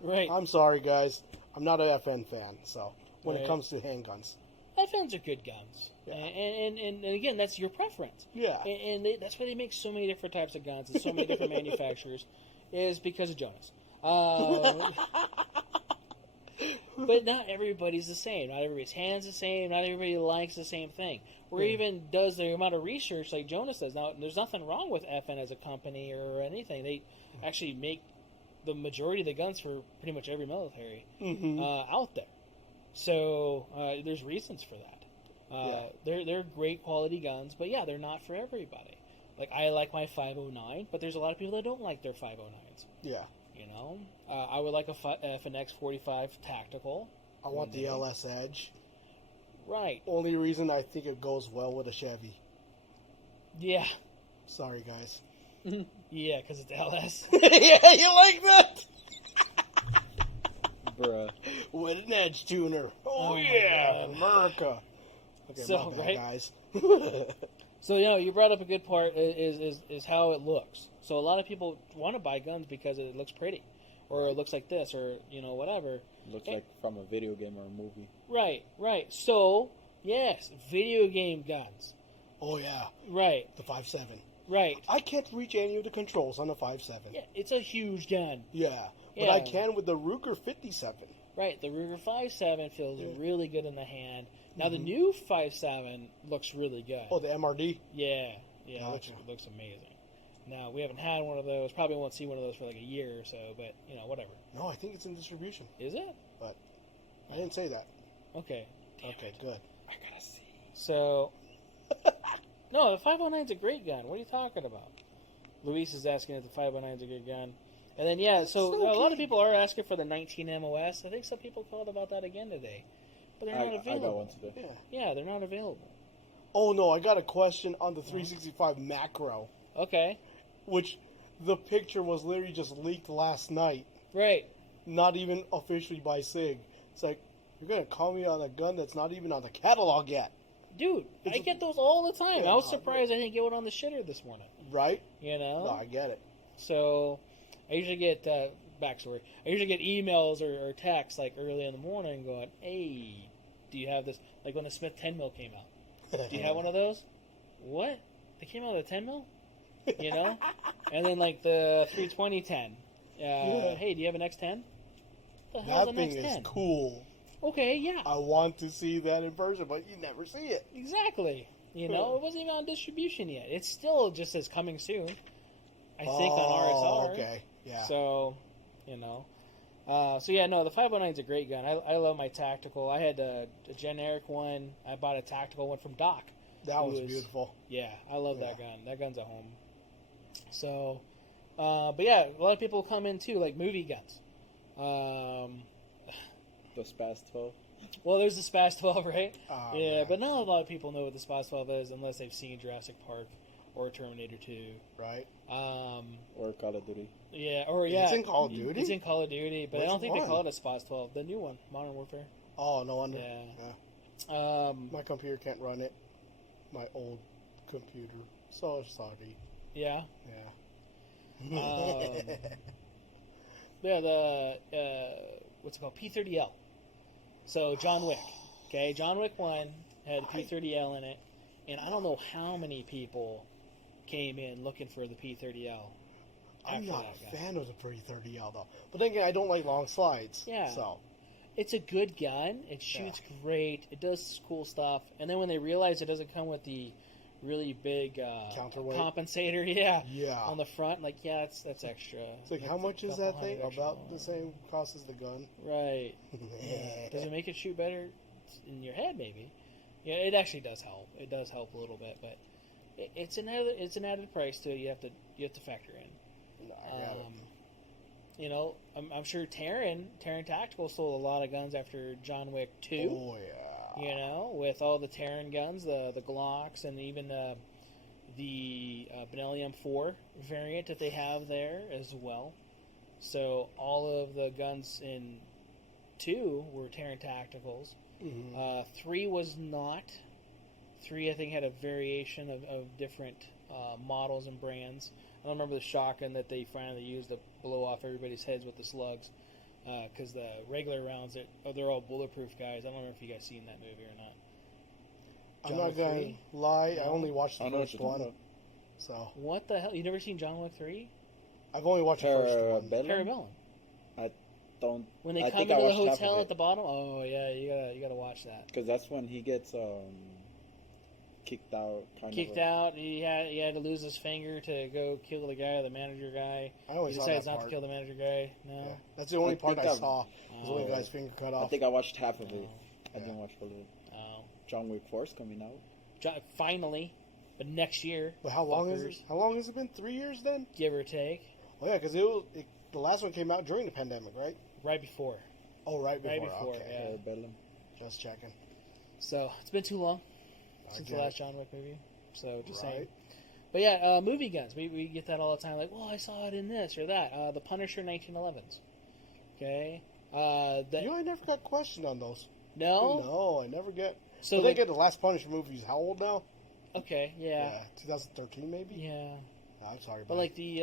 Right. I'm sorry, guys. I'm not a FN fan, so when Right. it comes to handguns. FNs are good guns. Yeah. And again, that's your preference. Yeah. And that's why they make so many different types of guns and so many different manufacturers, is because of Jonas. But not everybody's the same. Not everybody's hand's the same. Not everybody likes the same thing. Or even does the amount of research like Jonas does. Now, there's nothing wrong with FN as a company or anything. They actually make the majority of the guns for pretty much every military out there. So there's reasons for that. They're great quality guns, but yeah, they're not for everybody. Like, I like my 509, but there's a lot of people that don't like their 509s. Yeah. I would like a FNX 45 tactical. I want the LS Edge. Right. Only reason I think it goes well with a Chevy. Yeah. Sorry, guys. Yeah, because it's LS. Yeah, you like that? Bruh. With an Edge tuner. Oh, Oh my yeah, God. America. Okay, So, my bad, right? guys. So, you brought up a good part is how it looks. So a lot of people want to buy guns because it looks pretty, or it looks like this, or whatever. Looks like from a video game or a movie. Right. So yes, video game guns. Oh, yeah. Right. The 5.7. Right. I can't reach any of the controls on the 5.7. Yeah, it's a huge gun. Yeah, but Yeah. I can with the Ruger 57. Right. The Ruger 5.7 feels really good in the hand. Now the new 5.7 looks really good. Oh, the MRD? Yeah. It Gotcha. looks amazing. Now, we haven't had one of those. Probably won't see one of those for like a year or so, but, whatever. No, I think it's in distribution. Is it? But I didn't say that. Okay. Okay, good. I gotta see. So, no, the 509's a great gun. What are you talking about? Luis is asking if the 509's a good gun. And then, so okay. a lot of people are asking for the 19 MOS. I think some people called about that again today. But they're not available. I got one today. Yeah. Yeah, they're not available. Oh, no, I got a question on the 365 macro. Okay. which the picture was literally just leaked last night. Right. Not even officially by SIG. It's like, you're going to call me on a gun that's not even on the catalog yet. Dude, I get those all the time. Yeah, I was surprised I didn't get one on the shitter this morning. Right? You know? No, I get it. So, I usually get, backstory, I usually get emails or texts, like, early in the morning going, hey, do you have this? Like, when the Smith 10 mil came out. Do you have one of those? What? They came out with a 10 mil? You know? And then, like, the 320 10. Hey, do you have an X10? What the hell's That an thing X10? is cool. Okay, yeah. I want to see that in person, but you never see it. Exactly. You know, it wasn't even on distribution yet. It still just says coming soon. I think on RSR. Okay, yeah. So, you know. The 509 is a great gun. I love my tactical. I had a generic one. I bought a tactical one from Doc. That was beautiful. Yeah, I love that gun. That gun's a home. So, but yeah, a lot of people come in too, like movie guns. The Spaz 12. Well, there's the Spaz 12, right? Yeah, man. but not a lot of people know what the Spaz 12 is unless they've seen Jurassic Park or Terminator 2. Right. Or Call of Duty. Yeah, It's in Call of Duty? It's in Call of Duty, but I Which don't think they one? call it a Spaz 12. The new one, Modern Warfare. Oh, no wonder. Yeah. My computer can't run it. My old computer. So sorry. Yeah. Yeah. What's it called? P30L. So, John Wick. Okay, John Wick 1 had P30L in it, and I don't know how many people came in looking for the P30L. I'm not a fan of the P30L, though. But then again, I don't like long slides. Yeah. So. It's a good gun. It shoots great. It does cool stuff. And then when they realize it doesn't come with the really big counterweight compensator, on the front, like, that's extra. It's like, how much is that thing? About the same cost as the gun. Right. Yeah. Does it make it shoot better in your head? Maybe. Yeah, it actually does help. It does help a little bit, but it's an added price to it. You have to factor in. No, I got it. You know, I'm sure Terran Tactical sold a lot of guns after John Wick 2. Oh, yeah. You know, with all the Terran guns, the Glocks, and even the Benelli M4 variant that they have there as well. So all of the guns in 2 were Terran Tacticals. Mm-hmm. 3 was not. 3, I think, had a variation of different models and brands. I don't remember the shotgun that they finally used to blow off everybody's heads with the slugs, because the regular rounds, they're all bulletproof, guys. I don't know if you guys seen that movie or not. I'm not going to lie. No? I only watched the first one. About. So. What the hell? You never seen John Wick 3? I've only watched the first one. Parabellum. I don't. When they I come think into I the watched half hotel of at the bottom? Oh, yeah, you gotta watch that. Because that's when he gets kicked out. Kicked out. He had to lose his finger to go kill the guy, the manager guy. I always He saw decides that not part. to kill the manager guy. No. Yeah. That's the only part I saw. Was when the Oh. guy's finger cut off. I think I watched half of it. I Yeah. didn't watch full of it. Oh. John Wick 4 is coming out. Finally, but next year. But how long is fuckers, it? How long has it been? 3 years then? Give or take. Oh yeah, because the last one came out during the pandemic, right? Right before. Oh, right before. Right before, Okay. yeah. Parabellum. Just checking. So it's been too long I since get the last it. John Wick movie. So just saying. Right. But yeah, movie guns. We get that all the time. Like, well, I saw it in this or that. The Punisher 1911s. Okay. I never got questioned on those. No. No, I never get. So So they get the last Punisher movie. He's how old now? Okay. Yeah. 2013 maybe. Yeah. No, I'm sorry. But buddy. like the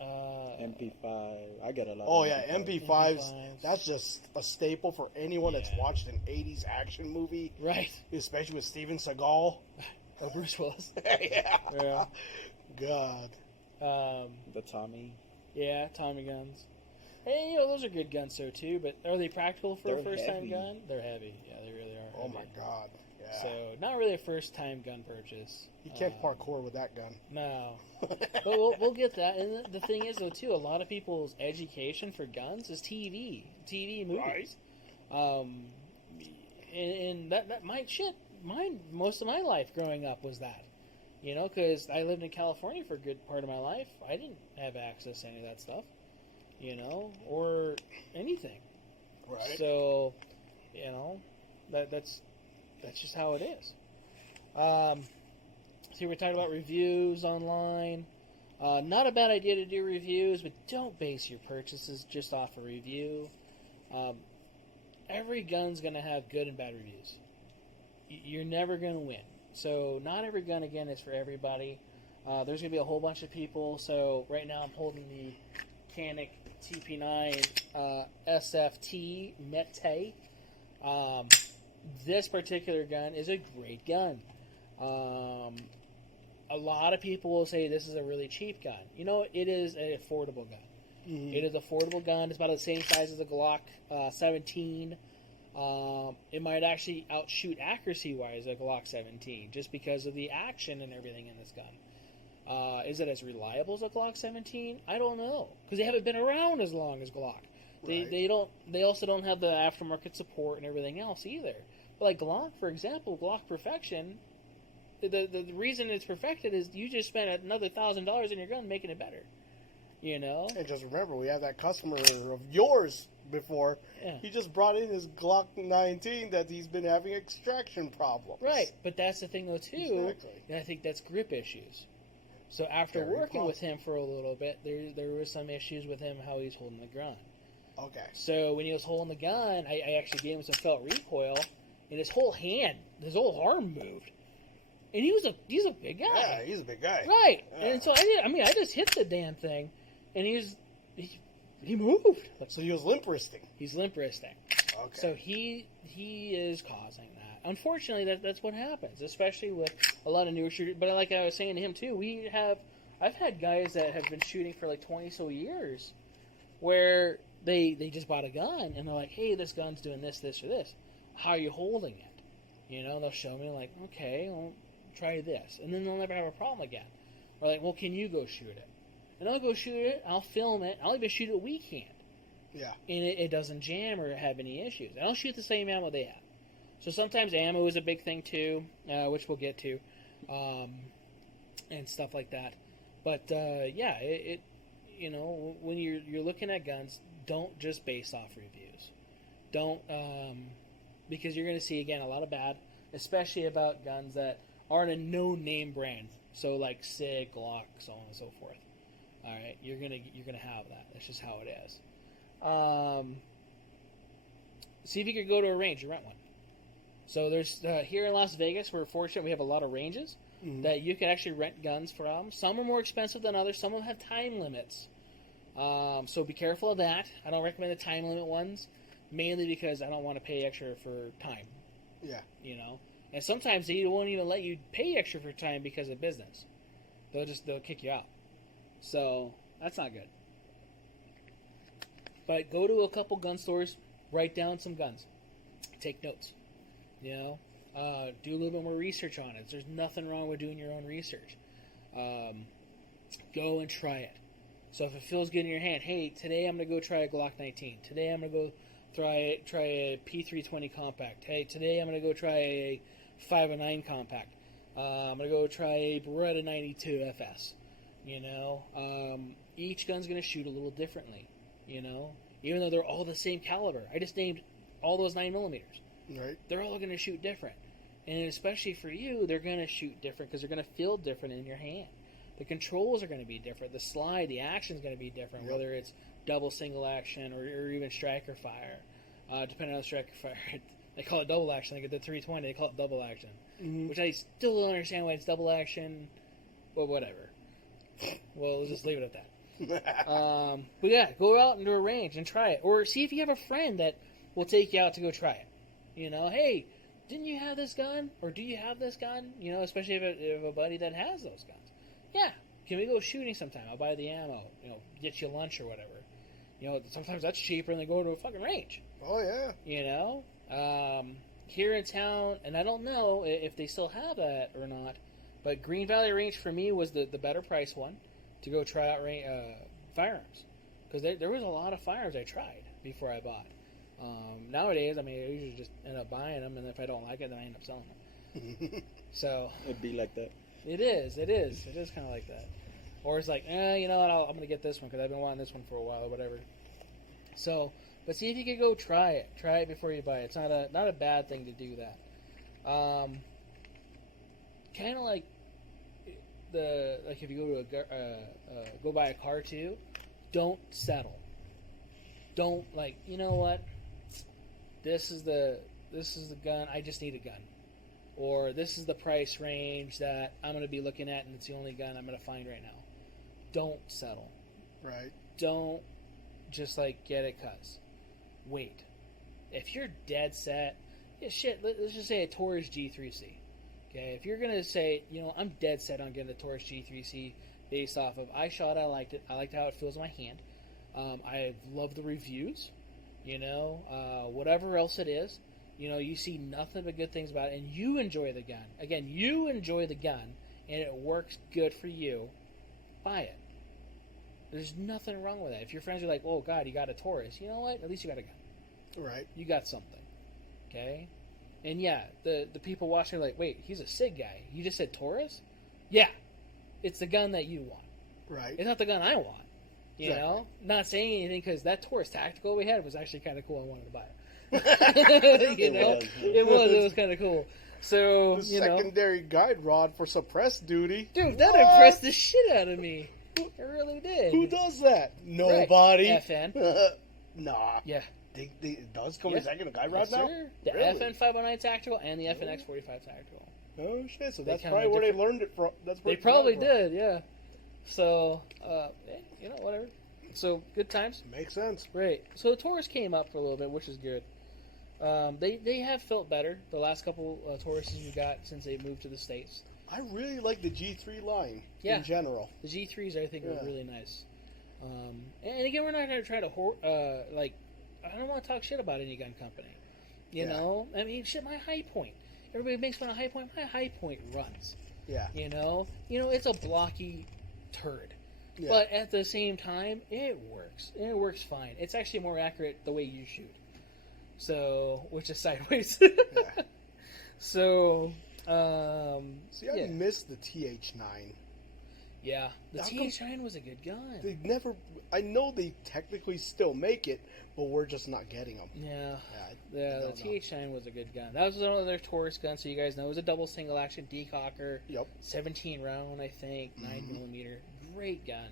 MP5. I get a lot. Oh of yeah, MP5. MP5s. That's just a staple for anyone that's Yeah. watched an '80s action movie, right. especially with Steven Seagal. Or Bruce Willis. Yeah. Yeah. God. The Tommy. Yeah, Tommy guns. Hey, you know, those are good guns though too. But are they practical for a They're first time heavy. gun? They're heavy. Yeah, they really are. Oh heavy. my God. Yeah. So not really a first time gun purchase. You can't parkour with that gun. No. But we'll get that. And the thing is, though, too, a lot of people's education for guns is TV movies. Right. And that mine, most of my life growing up was that. You know, because I lived in California for a good part of my life. I didn't have access to any of that stuff, you know, or anything. Right. So, you know, that's just how it is. See, we're talking about reviews online. Not a bad idea to do reviews, but don't base your purchases just off a review. Every gun's going to have good and bad reviews. You're never going to win. So not every gun, again, is for everybody. There's going to be a whole bunch of people. So right now I'm holding the Canik TP9 SFT Mete. This particular gun is a great gun. A lot of people will say this is a really cheap gun. You know, it is an affordable gun. Mm-hmm. It is an affordable gun. It's about the same size as a Glock 17. It might actually outshoot accuracy-wise a Glock 17 just because of the action and everything in this gun. Is it as reliable as a Glock 17? I don't know, because they haven't been around as long as Glock. Right. They also don't have the aftermarket support and everything else either. But like Glock, for example, Glock Perfection, the reason it's perfected is you just spent another $1,000 in your gun making it better. You know? And just remember, we had that customer of yours before. Yeah. He just brought in his Glock 19 that he's been having extraction problems. Right, but that's the thing though too. Exactly. And I think that's grip issues. So after working with him for a little bit, there was some issues with him how he's holding the gun. Okay. So when he was holding the gun, I actually gave him some felt recoil, and his whole hand, his whole arm moved. And he's a big guy. Yeah, he's a big guy. Right. Yeah. And so I just hit the damn thing, and he moved. So he was limp wristing. He's limp wristing. Okay. So he is causing that. Unfortunately, that's what happens, especially with a lot of newer shooters. But like I was saying to him too, I've had guys that have been shooting for like 20 so years, where they just bought a gun and they're like, hey, this gun's doing this, or this. How are you holding it? You know, they'll show me like, okay, well, try this, and then they'll never have a problem again. Or like, well, can you go shoot it? And I'll go shoot it. I'll film it. I'll even shoot it weak hand. Yeah. And it doesn't jam or have any issues. And I'll shoot the same ammo they have. So sometimes ammo is a big thing too, which we'll get to, and stuff like that. But yeah, it you know, when you're looking at guns, don't just base off reviews. Don't because you're going to see again a lot of bad, especially about guns that aren't a no-name brand. So like SIG, Glock, so on and so forth. All right, you're gonna have that. That's just how it is. See if you could go to a range and rent one. So there's here in Las Vegas, we're fortunate we have a lot of ranges that you can actually rent guns from. Some are more expensive than others. Some of them have time limits. So be careful of that. I don't recommend the time limit ones, mainly because I don't want to pay extra for time. Yeah. You know, and sometimes they won't even let you pay extra for time because of business. They'll kick you out. So that's not good. But go to a couple gun stores, write down some guns, take notes. You know, do a little bit more research on it. There's nothing wrong with doing your own research. Go and try it. So if it feels good in your hand, hey, today I'm going to go try a Glock 19. Today I'm going to go try a P320 compact. Hey, today I'm going to go try a 509 compact. I'm going to go try a Beretta 92 FS. You know, each gun's going to shoot a little differently. You know, even though they're all the same caliber. I just named all those 9mm. Right. They're all going to shoot different. And especially for you, they're going to shoot different because they're going to feel different in your hand. The controls are going to be different. The slide, the action is going to be different, whether it's double, single action, or even striker fire. Depending on the striker fire, they call it double action. Like at the 320, they call it double action. Mm-hmm. Which I still don't understand why it's double action. Well, whatever. Well, let's just leave it at that. But yeah, go out into a range and try it. Or see if you have a friend that will take you out to go try it. You know, hey, didn't you have this gun? Or do you have this gun? You know, especially if a buddy that has those guns. Yeah, can we go shooting sometime? I'll buy the ammo. You know, get you lunch or whatever. You know, sometimes that's cheaper than going to a fucking range. Oh, yeah. You know? Here in town, and I don't know if they still have that or not, but Green Valley Range for me was the better price one to go try out firearms. Because there was a lot of firearms I tried before I bought. Nowadays, I mean, I usually just end up buying them, and if I don't like it, then I end up selling them. So it'd be like that. It is kind of like that. Or it's like, you know what, I'm going to get this one because I've been wanting this one for a while or whatever. So, but see if you could go try it before you buy it. It's not a bad thing to do that. Kind of like like if you go to go buy a car too, don't settle. Don't like, you know what? This is the gun. I just need a gun, or this is the price range that I'm going to be looking at, and it's the only gun I'm going to find right now. Don't settle. Right. Don't just like get it 'cause. Wait. If you're dead set, yeah, shit. Let's just say a Taurus G3C. Okay, if you're gonna say, you know, I'm dead set on getting a Taurus G3C based off of I shot, I liked it. I liked how it feels in my hand. I love the reviews. You know, whatever else it is, you know, you see nothing but good things about it, and you enjoy the gun. Again, you enjoy the gun, and it works good for you. Buy it. There's nothing wrong with that. If your friends are like, "Oh God, you got a Taurus," you know what? At least you got a gun. Right. You got something. Okay. And yeah, the people watching are like, wait, he's a SIG guy. You just said Taurus? Yeah. It's the gun that you want. Right. It's not the gun I want. You know? Not saying anything because that Taurus Tactical we had was actually kind of cool. I wanted to buy it. You know? It was kind of cool. So, the secondary guide rod for suppressed duty. Dude, that impressed the shit out of me. It really did. Who does that? Nobody. Right. FN. Nah. Yeah. It does come with a second guide rod now? Sir. The Really? FN 509 Tactical and the FN X45 Tactical. Oh shit! So They that's come probably with where they learned it from. They probably did, yeah. So, you know, whatever. So, good times. Makes sense. Right. So the Taurus came up for a little bit, which is good. They have felt better the last couple Tauruses we got since they moved to the States. I really like the G3 line Yeah. in general. The G3s, I think, are really nice. And again, we're not going to try to I don't want to talk shit about any gun company. You know? I mean, shit, my High Point. Everybody makes fun of High Point. My High Point runs. Yeah. You know? It's a blocky turd. Yeah. But at the same time, it works. It works fine. It's actually more accurate the way you shoot. So, which is sideways. Yeah. So, See, I missed the TH9. Yeah. The TH9 was a good gun. They never... I know they technically still make it, but we're just not getting them. Yeah. The TH9 was a good gun. That was one of their Taurus guns, so you guys know. It was a double single action decocker. Yep. 17 round, I think. 9mm. Great gun.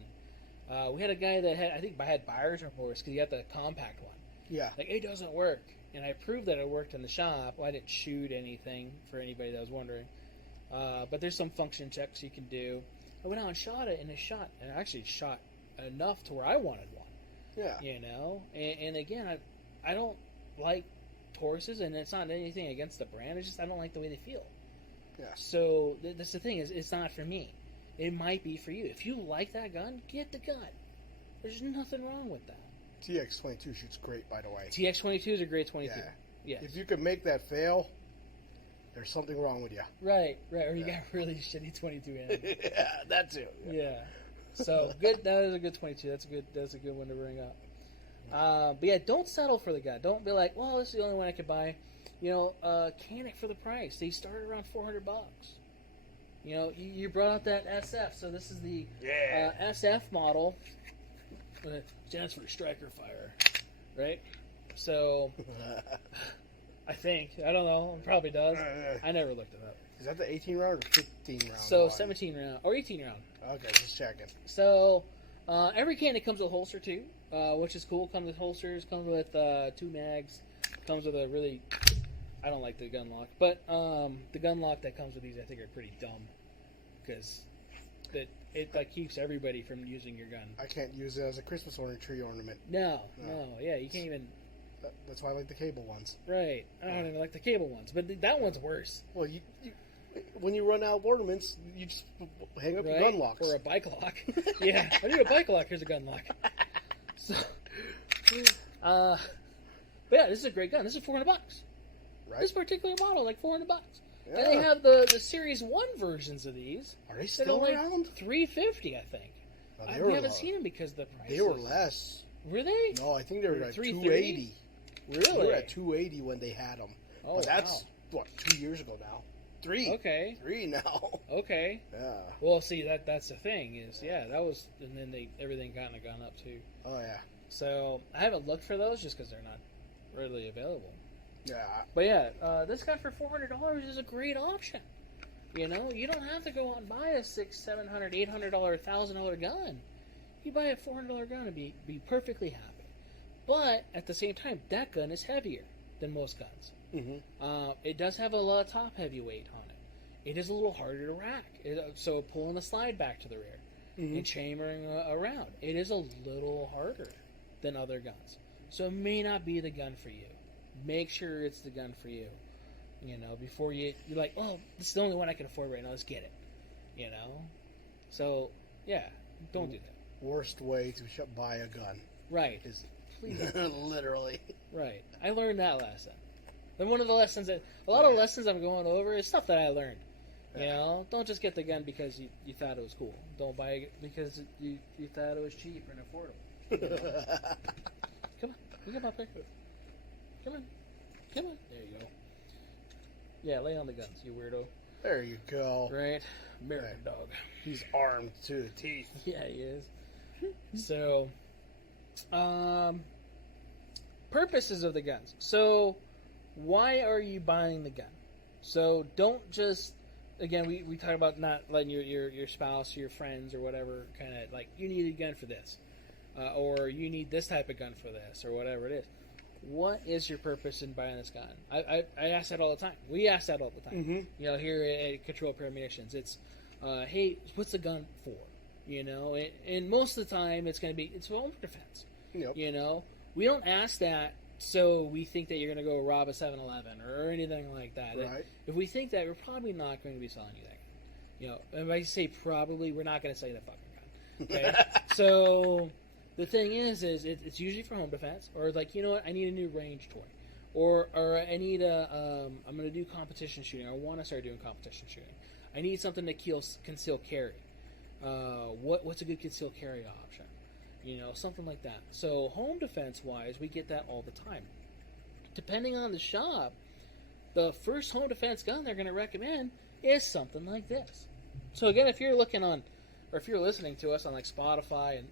We had a guy that had buyer's remorse because he got the compact one. Yeah. Like, it doesn't work. And I proved that it worked in the shop. Well, I didn't shoot anything, for anybody that was wondering. But there's some function checks you can do. I went out and shot it, and it actually shot enough to where I wanted one. Yeah. You know? And again, I don't like Tauruses, and it's not anything against the brand. It's just I don't like the way they feel. Yeah. So that's the thing, is it's not for me. It might be for you. If you like that gun, get the gun. There's nothing wrong with that. TX22 shoots great, by the way. TX22 is a great 22. Yeah. If you could make that fail, there's something wrong with you. Right. Or you got really shitty 22 in. Yeah, that too. Yeah. So good. That is a good 22. That's a good one to bring up. But yeah, don't settle for the gun. Don't be like, well, this is the only one I could buy. Can it for the price. They start around $400. You brought out that SF, so this is the SF model. Stands for Striker Fire, right? So, I think. I don't know. It probably does. I never looked it up. Is that the 18 round or 15 round? So, 17 round. Or 18 round. Okay, just checking. So, every cannon comes with a holster, too, which is cool. Comes with holsters, comes with 2 mags, comes with a really... I don't like the gun lock. But the gun lock that comes with these, I think, are pretty dumb. Because it keeps everybody from using your gun. I can't use it as a Christmas tree ornament. No. Yeah, you can't even... That's why I like the cable ones. Right. I don't even like the cable ones. But that one's worse. Well, when you run out of ornaments, you just hang up your gun locks. Or a bike lock. Yeah. I need a bike lock. Here's a gun lock. So... but yeah, this is a great gun. This is $400. Right. This particular model, like $400. Yeah. And they have the Series 1 versions of these. Are they still around? $350, I think. We haven't seen them because the prices. They were less. Were they? No, I think they were at $280. Really? They were at $280 when they had them. Oh, but that's, 2 years ago now? 3. Okay. 3 now. Okay. Yeah. Well, see, that's the thing is, that was, and then everything kind of gone up too. Oh, yeah. So, I haven't looked for those just because they're not readily available. Yeah. But yeah, this gun for $400 is a great option. You know, you don't have to go out and buy a $600, $700, $800, $1,000 gun. You buy a $400 gun and be perfectly happy. But at the same time, that gun is heavier than most guns. Mm-hmm. It does have a lot of top heavy weight on it. It is a little harder to rack. So pulling the slide back to the rear and chambering around, it is a little harder than other guns. So it may not be the gun for you. Make sure it's the gun for you. You know, before you're like, oh, this is the only one I can afford right now. Let's get it. You know? So, yeah, don't do that. Worst way to buy a gun. Right. Is Please. literally. Right. I learned that lesson. And one of the lessons a lot of lessons I'm going over is stuff that I learned. You know, don't just get the gun because you thought it was cool. Don't buy it because you thought it was cheap and affordable. You know? Come on. You come up here. Come on. Come on. There you go. Yeah, lay on the guns, you weirdo. There you go. Right? American dog. He's armed to the teeth. Yeah, he is. So, purposes of the guns. So, why are you buying the gun? So, don't just, again, we talk about not letting your spouse or your friends or whatever kind of, like, you need a gun for this. Or you need this type of gun for this, or whatever it is. What is your purpose in buying this gun? I ask that all the time. We ask that all the time. Mm-hmm. You know, here at Control Premonitions, it's, hey, what's the gun for? You know, and most of the time it's going to be, it's for home defense. Yep. You know, we don't ask that so we think that you're going to go rob a 7-Eleven or anything like that. Right. If we think that, we're probably not going to be selling you that gun. You know, and when I say probably, we're not going to sell you that fucking gun. Okay? So the thing is it's usually for home defense, or like, you know what, I need a new range toy, or I need I'm going to do competition shooting. I want to start doing competition shooting. I need something to conceal carry. What's a good concealed carry option? You know, something like that. So home defense wise, we get that all the time. Depending on the shop, the first home defense gun they're going to recommend is something like this. So again, if you're looking on, or if you're listening to us on like Spotify and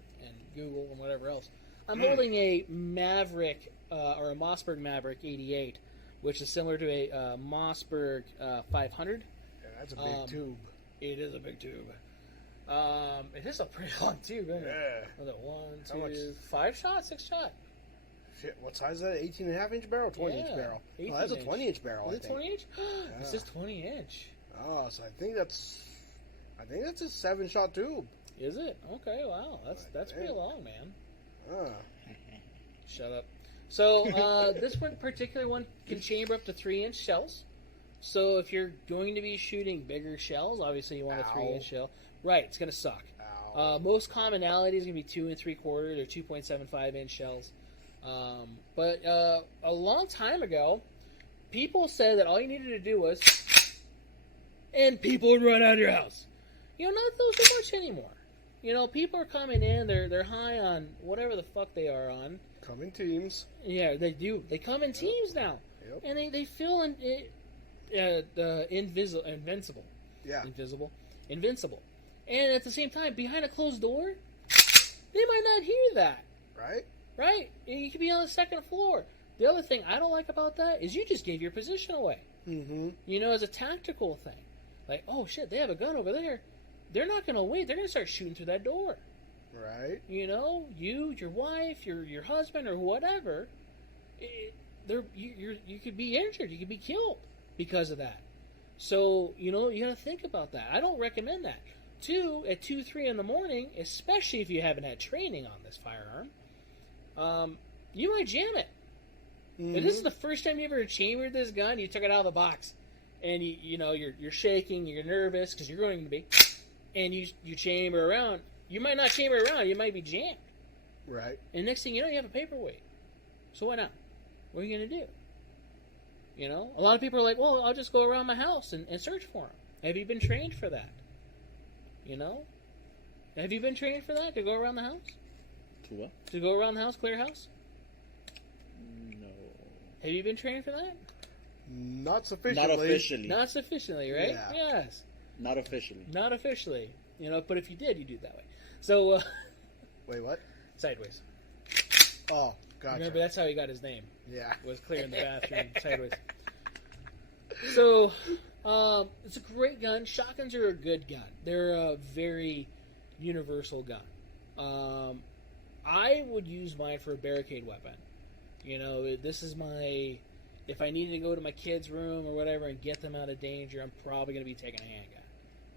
Google and whatever else, I'm holding a Maverick or a Mossberg Maverick 88, which is similar to a Mossberg 500. Yeah, that's a big tube. It is a big tube. It is a pretty long tube, isn't it? Yeah. Was it 1, How much? 2, 5 shot, 6 shot? Shit, what size is that? 18.5-inch barrel? 20-inch barrel? Oh, that's a 20-inch barrel, Is I it think. 20-inch? This Yeah. is 20-inch. Oh, so I think that's a 7-shot tube. Is it? Okay, wow. That's pretty long, man. Ah. Shut up. So, this one particular one can chamber up to 3-inch shells. So, if you're going to be shooting bigger shells, obviously you want a 3-inch shell. Right, it's going to suck. Ow. Most commonality is going to be 2 3/4 or 2.75 inch shells. But a long time ago, people said that all you needed to do was, and people would run out of your house. You know, not those so much anymore. You know, people are coming in, they're high on whatever the fuck they are on. Come in teams. Yeah, they do. They come in teams now. Yep. And they feel invincible. Yeah. Invincible. And at the same time, behind a closed door, they might not hear that. Right? Right? You could be on the second floor. The other thing I don't like about that is you just gave your position away. Mm-hmm. You know, as a tactical thing. Like, oh shit, they have a gun over there. They're not going to wait. They're going to start shooting through that door. Right. You know, you, your wife, your husband, or whatever, you could be injured. You could be killed because of that. So, you know, you got to think about that. I don't recommend that. At 2, 3 in the morning, especially if you haven't had training on this firearm, you might jam it. Mm-hmm. If this is the first time you ever chambered this gun, you took it out of the box, and you're shaking, you're nervous because you're going to be, and you chamber around. You might not chamber around. You might be jammed. Right. And next thing you know, you have a paperweight. So why not? What are you going to do? You know, a lot of people are like, well, I'll just go around my house and search for them. Have you been trained for that? You know? Have you been trained for that, to go around the house? To what? To go around the house, clear house? No. Have you been trained for that? Not sufficiently. Not officially. Not sufficiently, right? Yeah. Yes. Not officially. Not officially. You know, but if you did, you do it that way. So, Wait, what? sideways. Oh, gotcha. Remember, that's how he got his name. Yeah. Was clearing the bathroom sideways. So, it's a great gun. Shotguns are a good gun. They're a very universal gun. I would use mine for a barricade weapon. You know, this is my... If I needed to go to my kid's room or whatever and get them out of danger, I'm probably going to be taking a handgun.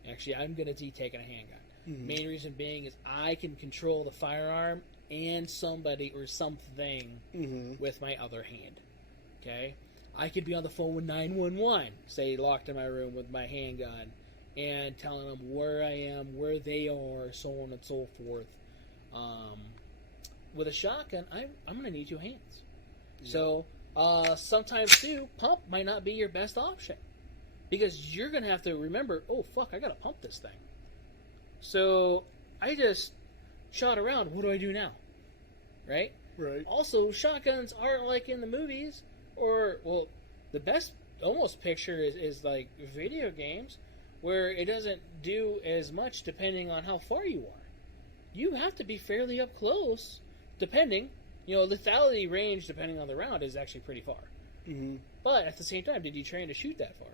Actually, I'm going to be taking a handgun. Mm-hmm. Main reason being is I can control the firearm and somebody or something with my other hand. Okay? I could be on the phone with 911, say locked in my room with my handgun, and telling them where I am, where they are, so on and so forth. With a shotgun, I'm going to need two hands. Yeah. So, sometimes, too, pump might not be your best option. Because you're going to have to remember, oh, fuck, I got to pump this thing. So, I just shot around. What do I do now? Right? Right. Also, shotguns aren't like in the movies, or, well, the best almost picture is like video games, where it doesn't do as much depending on how far you are. You have to be fairly up close, depending. You know, lethality range, depending on the round, is actually pretty far. Mm-hmm. But at the same time, did you train to shoot that far?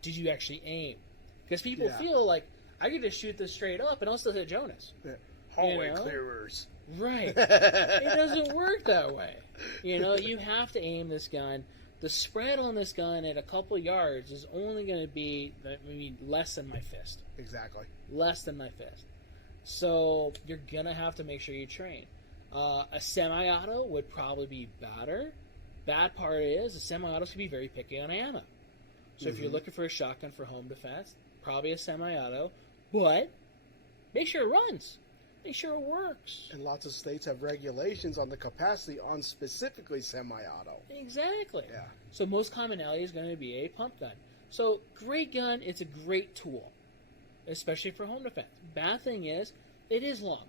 Did you actually aim? Because people feel like, I could just shoot this straight up and I'll still hit Jonas. Yeah. Hallway clearers. Right. It doesn't work that way. You know, you have to aim this gun. The spread on this gun at a couple yards is only going to be, less than my fist. Exactly. Less than my fist. So, you're going to have to make sure you train. A semi-auto would probably be better. Bad part is, the semi-autos can be very picky on ammo. So if you're looking for a shotgun for home defense, probably a semi-auto. But, make sure it runs. Make sure it works. And lots of states have regulations on the capacity on specifically semi-auto. Exactly. Yeah. So most commonality is going to be a pump gun. So, great gun, it's a great tool. Especially for home defense. Bad thing is, it is long.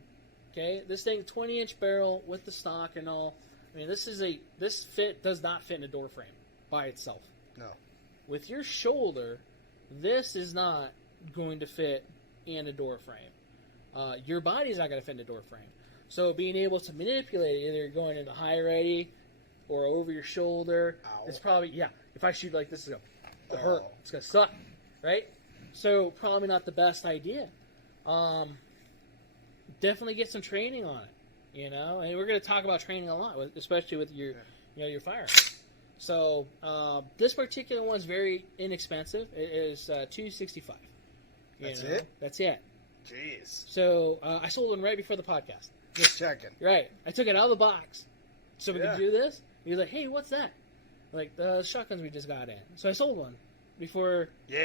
Okay, this thing, 20-inch barrel with the stock and all. I mean, this does not fit in a door frame by itself. No. With your shoulder, this is not going to fit in a door frame. Your body's not going to fit in a door frame. So being able to manipulate it, either going into high ready or over your shoulder, it's probably, if I shoot like this, it's going to hurt. It's going to suck, right? So probably not the best idea. Definitely get some training on it, you know. And we're going to talk about training a lot, especially with your, your firearm. So this particular one's very inexpensive. It is $265. That's it. That's it. Jeez. So I sold one right before the podcast. Just checking. Right. I took it out of the box so we could do this. He's like, "Hey, what's that?" Like the shotguns we just got in. So I sold one before the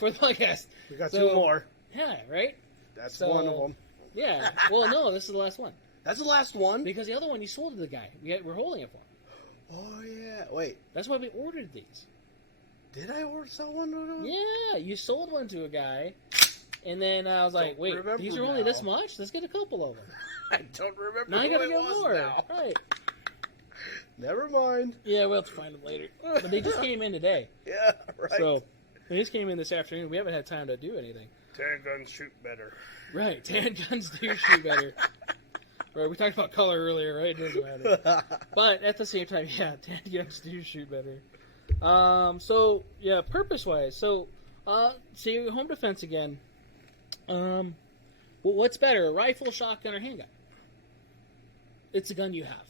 podcast. We got two more. Yeah. Right. That's one of them. Yeah. Well, no, this is the last one. That's the last one? Because the other one you sold to the guy. We're holding it for him. Oh, yeah. Wait. That's why we ordered these. Did I order someone? Yeah, you sold one to a guy. And then I was like, wait, these are only this much? Let's get a couple of them. I don't remember. Now I gotta get more. Now. Right. Never mind. Yeah, we'll have to find them later. But they just came in today. Yeah, right. So, they just came in this afternoon. We haven't had time to do anything. Tan guns shoot better. Right, tan guns do shoot better. Right, we talked about color earlier, right? It doesn't matter. But at the same time, yeah, tan guns do shoot better. So, yeah, purpose-wise. So, see, home defense again. Well, what's better, a rifle, shotgun, or handgun? It's a gun you have.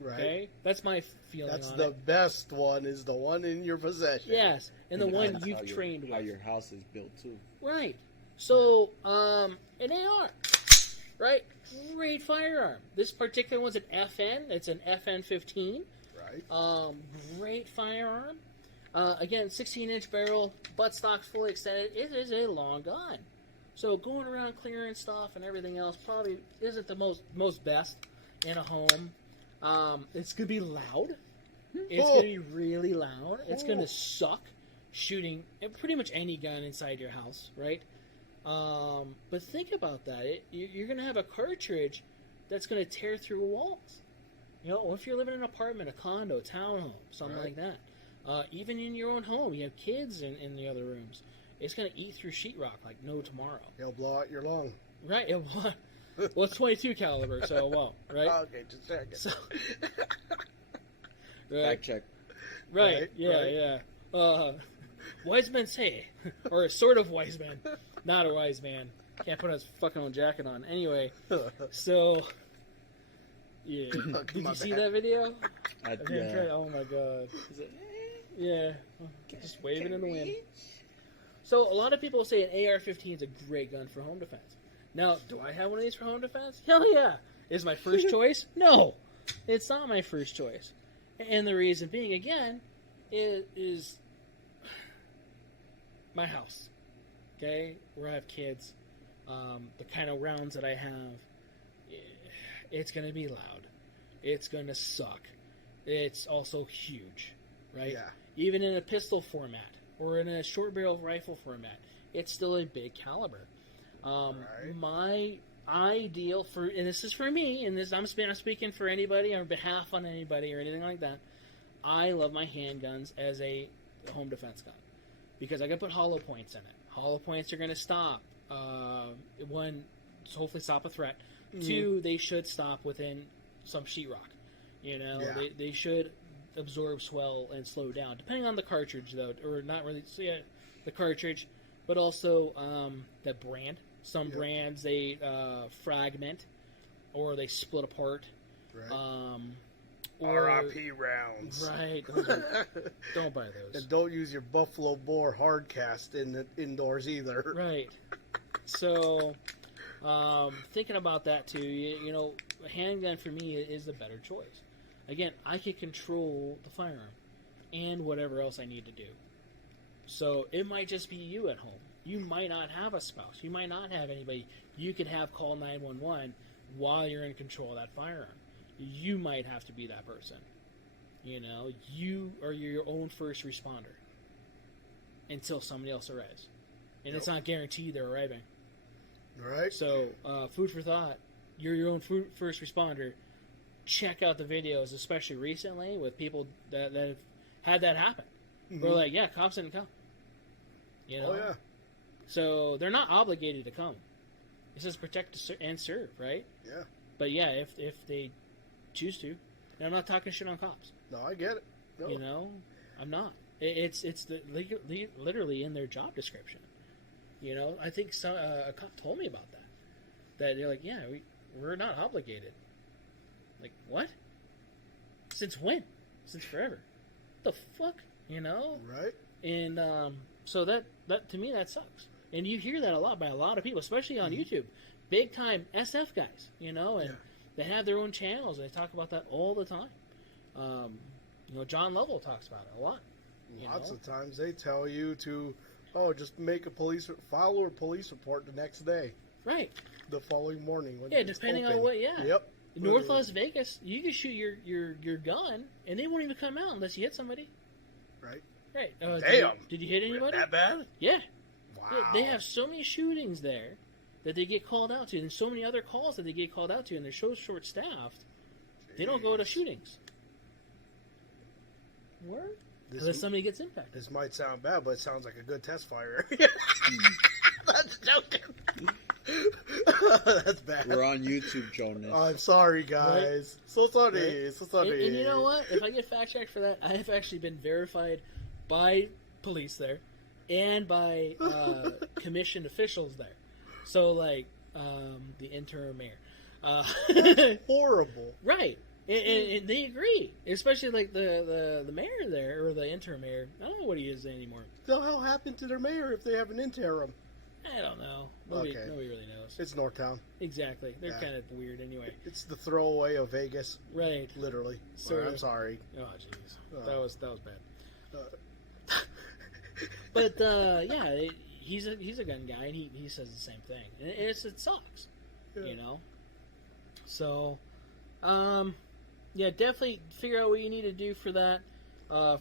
Right. Okay? That's my feeling on it. That's the best one, is the one in your possession. Yes, and the one you've trained with. How your house is built, too. Right. So, an AR. Right? Great firearm. This particular one's an FN. It's an FN-15. Right. Great firearm. Again, 16-inch barrel, buttstock's fully extended. It is a long gun. So going around clearing stuff and everything else probably isn't the most best in a home. It's going to be loud. It's going to be really loud. It's going to suck shooting pretty much any gun inside your house, right? But think about that. You're going to have a cartridge that's going to tear through walls. You know, if you're living in an apartment, a condo, townhome, something like that. Even in your own home, you have kids in the other rooms. It's going to eat through sheetrock like no tomorrow. It'll blow out your lung. Right. It won't. Well, it's 22 caliber, so it won't, right? Okay, just a second. So, right. Fact check. Right. Yeah. Wise men say, or a sort of wise man, not a wise man. Can't put his fucking own jacket on. Anyway, so yeah. Did you see that video? Yeah. Oh my god. Yeah, just waving in the wind. So a lot of people say an AR-15 is a great gun for home defense. Now, do I have one of these for home defense? Hell yeah. Is my first choice? No, it's not my first choice. And the reason being, again, is my house. Okay, where I have kids, the kind of rounds that I have, it's going to be loud. It's going to suck. It's also huge, right? Yeah. Even in a pistol format or in a short barrel rifle format, it's still a big caliber. Right. My ideal for, and this is for me, and this I'm speaking for anybody or behalf on anybody or anything like that. I love my handguns as a home defense gun because I can put hollow points in it. Hollow points are going to stop. One, hopefully stop a threat. Mm-hmm. Two, they should stop within some sheetrock. You know, Yeah. they should absorb swell and slow down, depending on the cartridge, though, or not really. So yeah, the cartridge, but also the brand. Some brands they fragment or they split apart. Right. Or, RIP rounds. Right. Don't buy those. And don't use your Buffalo Bore hardcast indoors either. Right. So, thinking about that too, you know, a handgun for me is the better choice. Again, I can control the firearm and whatever else I need to do. So it might just be you at home. You might not have a spouse. You might not have anybody. You could have call 911 while you're in control of that firearm. You might have to be that person. You know, you are your own first responder until somebody else arrives. And it's not guaranteed they're arriving. Right. So, food for thought. You're your own first responder. Check out the videos, especially recently, with people that have had that happen. Mm-hmm. We're like, yeah, cops didn't come. You know? Oh, yeah. So, they're not obligated to come. It says protect and serve, right? Yeah. But yeah, if they choose to. And I'm not talking shit on cops. No, I get it. No. You know? I'm not. It's literally in their job description. You know? I think a cop told me about that. That they're like, yeah, we're not obligated. Like, what? Since when? Since forever. The fuck? You know? Right. And so that to me, that sucks. And you hear that a lot by a lot of people, especially on YouTube. Big time SF guys, you know, and they have their own channels. And they talk about that all the time. You know, John Lovell talks about it a lot. Lots of times they tell you to, just make file a police report the next day. Right. The following morning. When Yeah, depending on what, Yep. North Las Vegas, you can shoot your gun, and they won't even come out unless you hit somebody. Right. Right. Damn. Did you hit anybody? That bad? Yeah. Wow. They have so many shootings there that they get called out to, and so many other calls that they get called out to, and they're so short-staffed, they don't go to shootings. Word? Unless somebody gets impacted. This might sound bad, but it sounds like a good test fire. That's joking. That's bad. We're on YouTube, Jonas. I'm sorry, guys. Right? So sorry. Right? So sorry. And you know what? If I get fact-checked for that, I have actually been verified by police there and by commissioned officials there. So, like, the interim mayor. That's horrible. Right. And they agree. Especially, like, the mayor there, or the interim mayor. I don't know what he is anymore. So what the hell happened to their mayor if they have an interim? I don't know. Nobody really knows. It's Northtown. Exactly. They're kind of weird anyway. It's the throwaway of Vegas. Right. Literally. So, I'm sorry. Oh, jeez. That was bad. But, yeah, he's a gun guy, and he says the same thing. And it sucks. Yeah. You know? So, yeah, definitely figure out what you need to do for that,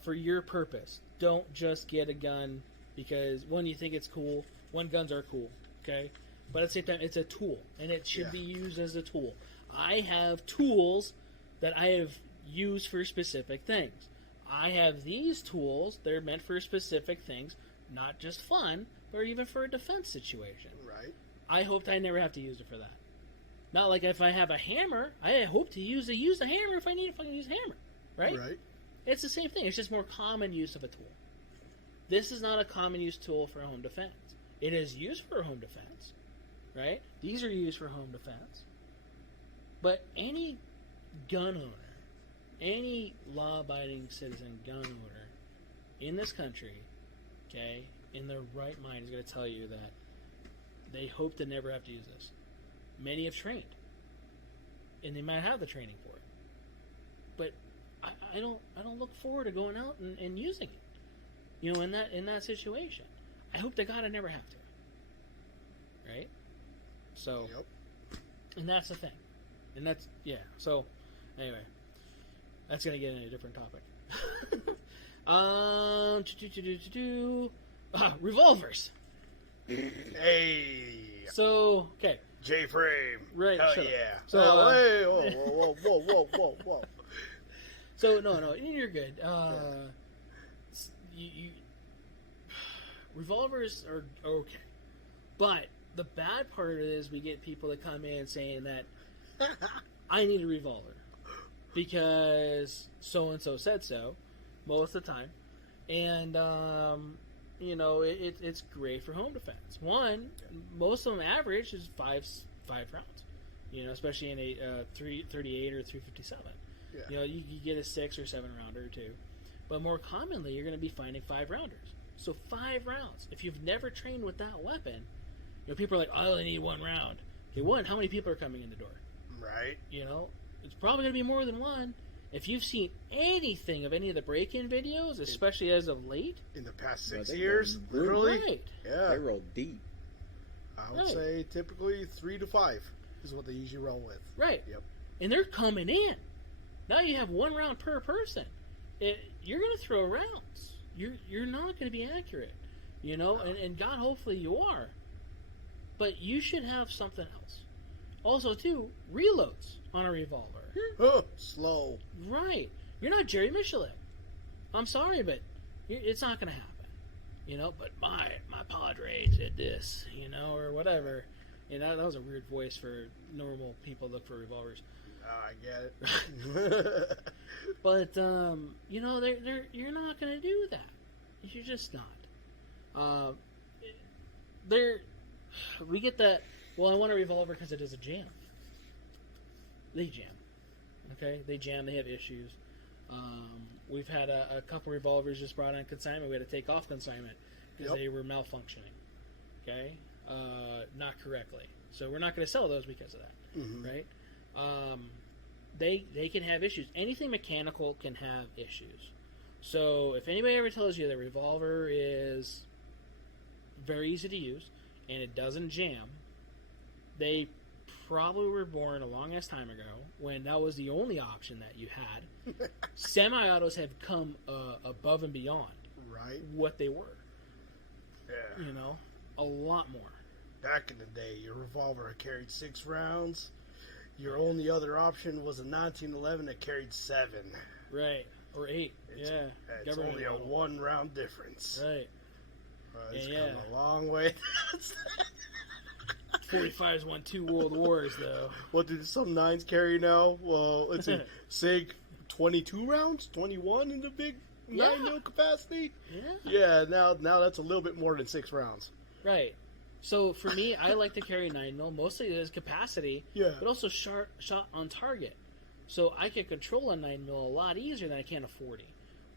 for your purpose. Don't just get a gun because, one, you think it's cool. One, guns are cool, okay? But at the same time, it's a tool, and it should be used as a tool. I have tools that I have used for specific things. I have these tools that are meant for specific things, not just fun, or even for a defense situation. Right. I hope I never have to use it for that. Not like if I have a hammer, I hope to use the hammer if I need to fucking use a hammer, right? Right. It's the same thing. It's just more common use of a tool. This is not a common use tool for home defense. It is used for home defense, right? These are used for home defense. But any gun owner, any law-abiding citizen gun owner in this country, okay, in their right mind is going to tell you that they hope to never have to use this. Many have trained, and they might have the training for it. But I don't look forward to going out and using it. You know, in that situation, I hope to God I never have to. Right? So, Yep. And that's the thing, and that's So, anyway, that's gonna get into a different topic. Revolvers. Hey. So, okay. J-frame. Right, Hell shut up. yeah. So, hey, whoa. So no, you're good. Revolvers are okay, but the bad part is we get people that come in saying that I need a revolver because so and so said so most of the time, and it's great for home defense. Most of them average is five rounds, especially in a 338 or 357. Yeah. You get a 6 or 7 rounder or 2, but more commonly you're going to be finding 5 rounders. So 5 rounds. If you've never trained with that weapon, people are like, I only need 1 round. Okay, how many people are coming in the door? Right. It's probably going to be more than 1. If you've seen anything of any of the break-in videos, especially as of late, in the past Well, 6 they years, go literally, right? yeah, They roll deep. I would Right. say typically 3 to 5 is what they usually roll with. Right. Yep. And they're coming in. Now you have 1 round per person. You're going to throw rounds. You're not going to be accurate, and God, hopefully you are. But you should have something else. Also, too, reloads on a revolver. Slow. Right. You're not Jerry Michelin. I'm sorry, but it's not going to happen. But my padre did this, or whatever. That was a weird voice for normal people that look for revolvers. I get it. But you're not going to do that. You're just not. We get that. Well, I want a revolver because it is a jam. They jam. Okay, they jam. They have issues. We've had a couple revolvers just brought on consignment. We had to take off consignment because they were malfunctioning. Okay, not correctly. So we're not going to sell those because of that, right? They can have issues. Anything mechanical can have issues. So if anybody ever tells you that revolver is very easy to use and it doesn't jam, they probably were born a long ass time ago when that was the only option that you had. Semi-autos have come above and beyond what they were. Yeah. A lot more. Back in the day, your revolver carried 6 rounds. Your only other option was a 1911 that carried 7. Right. Or 8. It's Government only a model. 1 round difference. Right. It's come a long way. 45s won 2 world wars, though. What do some 9s carry now? Well, it's a SIG 22 rounds, 21 in the big 9mm capacity. Yeah. Now that's a little bit more than 6 rounds. Right. So for me, I like to carry 9mm. Mostly as capacity, but also shot on target. So I can control a 9mm a lot easier than I can a 40.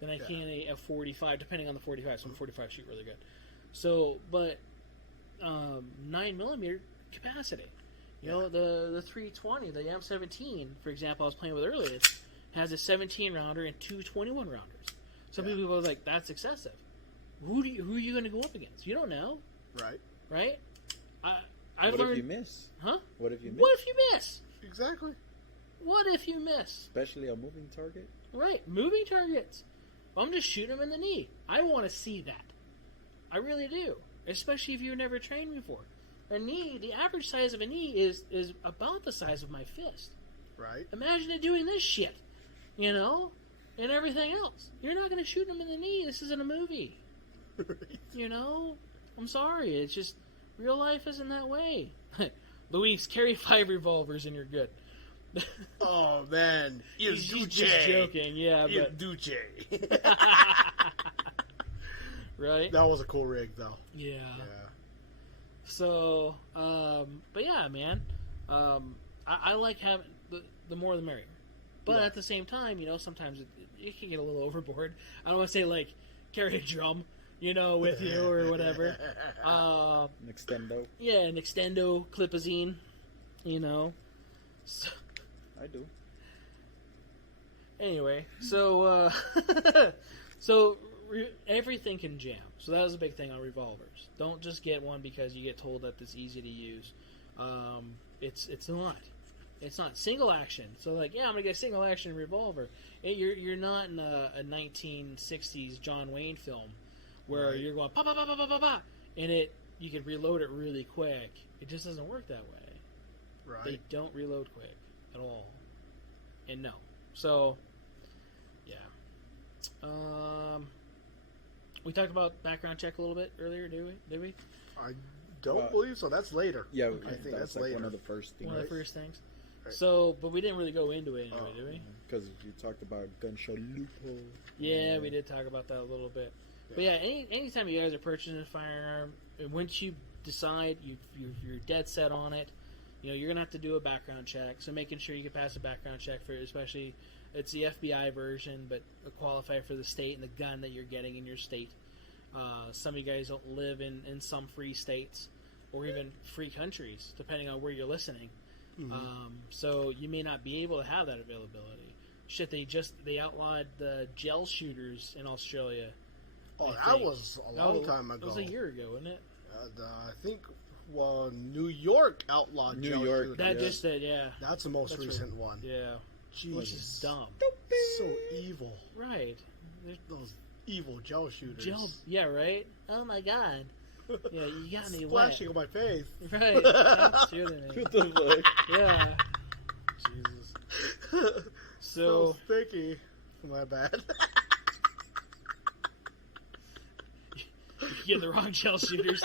Than I can a 45, depending on the 45. Some 45 shoot really good. So, but 9mm capacity. The 320, the M17, for example, I was playing with earlier, has a 17 rounder and 2 21 rounders. Some people are like, that's excessive. Who are you going to go up against? You don't know. Right? I've learned. If you miss? Huh? What if you miss? What if you miss? Exactly. What if you miss? Especially a moving target? Right. Moving targets. I'm just shooting him in the knee. I want to see that. I really do. Especially if you've never trained before. A knee, the average size of a knee is about the size of my fist. Right. Imagine it doing this shit. And everything else. You're not going to shoot him in the knee. This isn't a movie. I'm sorry. It's just, real life isn't that way. Luis, carry 5 revolvers and you're good. Oh, man. He's just joking, yeah. Il Duce. Right? That was a cool rig, though. Yeah. Yeah. So, but yeah, man. I like having the more the merrier. But Yeah. at the same time, sometimes it can get a little overboard. I don't want to say, like, carry a drum, with you or whatever. An extendo. Yeah, an extendo clipazine, So, I do. anyway, so everything can jam. So that was a big thing on revolvers. Don't just get one because you get told that it's easy to use. It's not. It's not single action. So I'm gonna get a single action revolver. You're not in a 1960s John Wayne film where Right. you're going pop pop pop pop pop pop pop, and you can reload it really quick. It just doesn't work that way. Right. They don't reload quick at all. And no. So, yeah. We talked about background check a little bit earlier, did we? I don't believe so. That's later. Yeah, I think that's like later. one of the first things. One of the first things. Right. So, but we didn't really go into it anyway, did we? Because you talked about gunshot loophole. Yeah, we did talk about that a little bit. Yeah. But yeah, anytime you guys are purchasing a firearm, once you decide you're dead set on it, you're gonna have to do a background check. So making sure you can pass a background check for, especially it's the FBI version, but qualify for the state and the gun that you're getting in your state. Some of you guys don't live in some free states or even free countries, depending on where you're listening. Mhm. So you may not be able to have that availability. Shit, they outlawed the gel shooters in Australia. Oh, I that think. was a long time ago. It was a year ago, wasn't it? I think New York outlawed New gel York. shooters. That Yeah. just said, yeah. That's the most That's recent one. Yeah. Jesus. Which is dumb. So evil. Right. Those evil gel shooters. Gel, yeah, right? Oh my god. Yeah, you got me Splashing on my face. wet. Right. Stop shooting me. What the fuck? Yeah. Jesus. So So, sticky. My bad. you get the wrong gel shooters.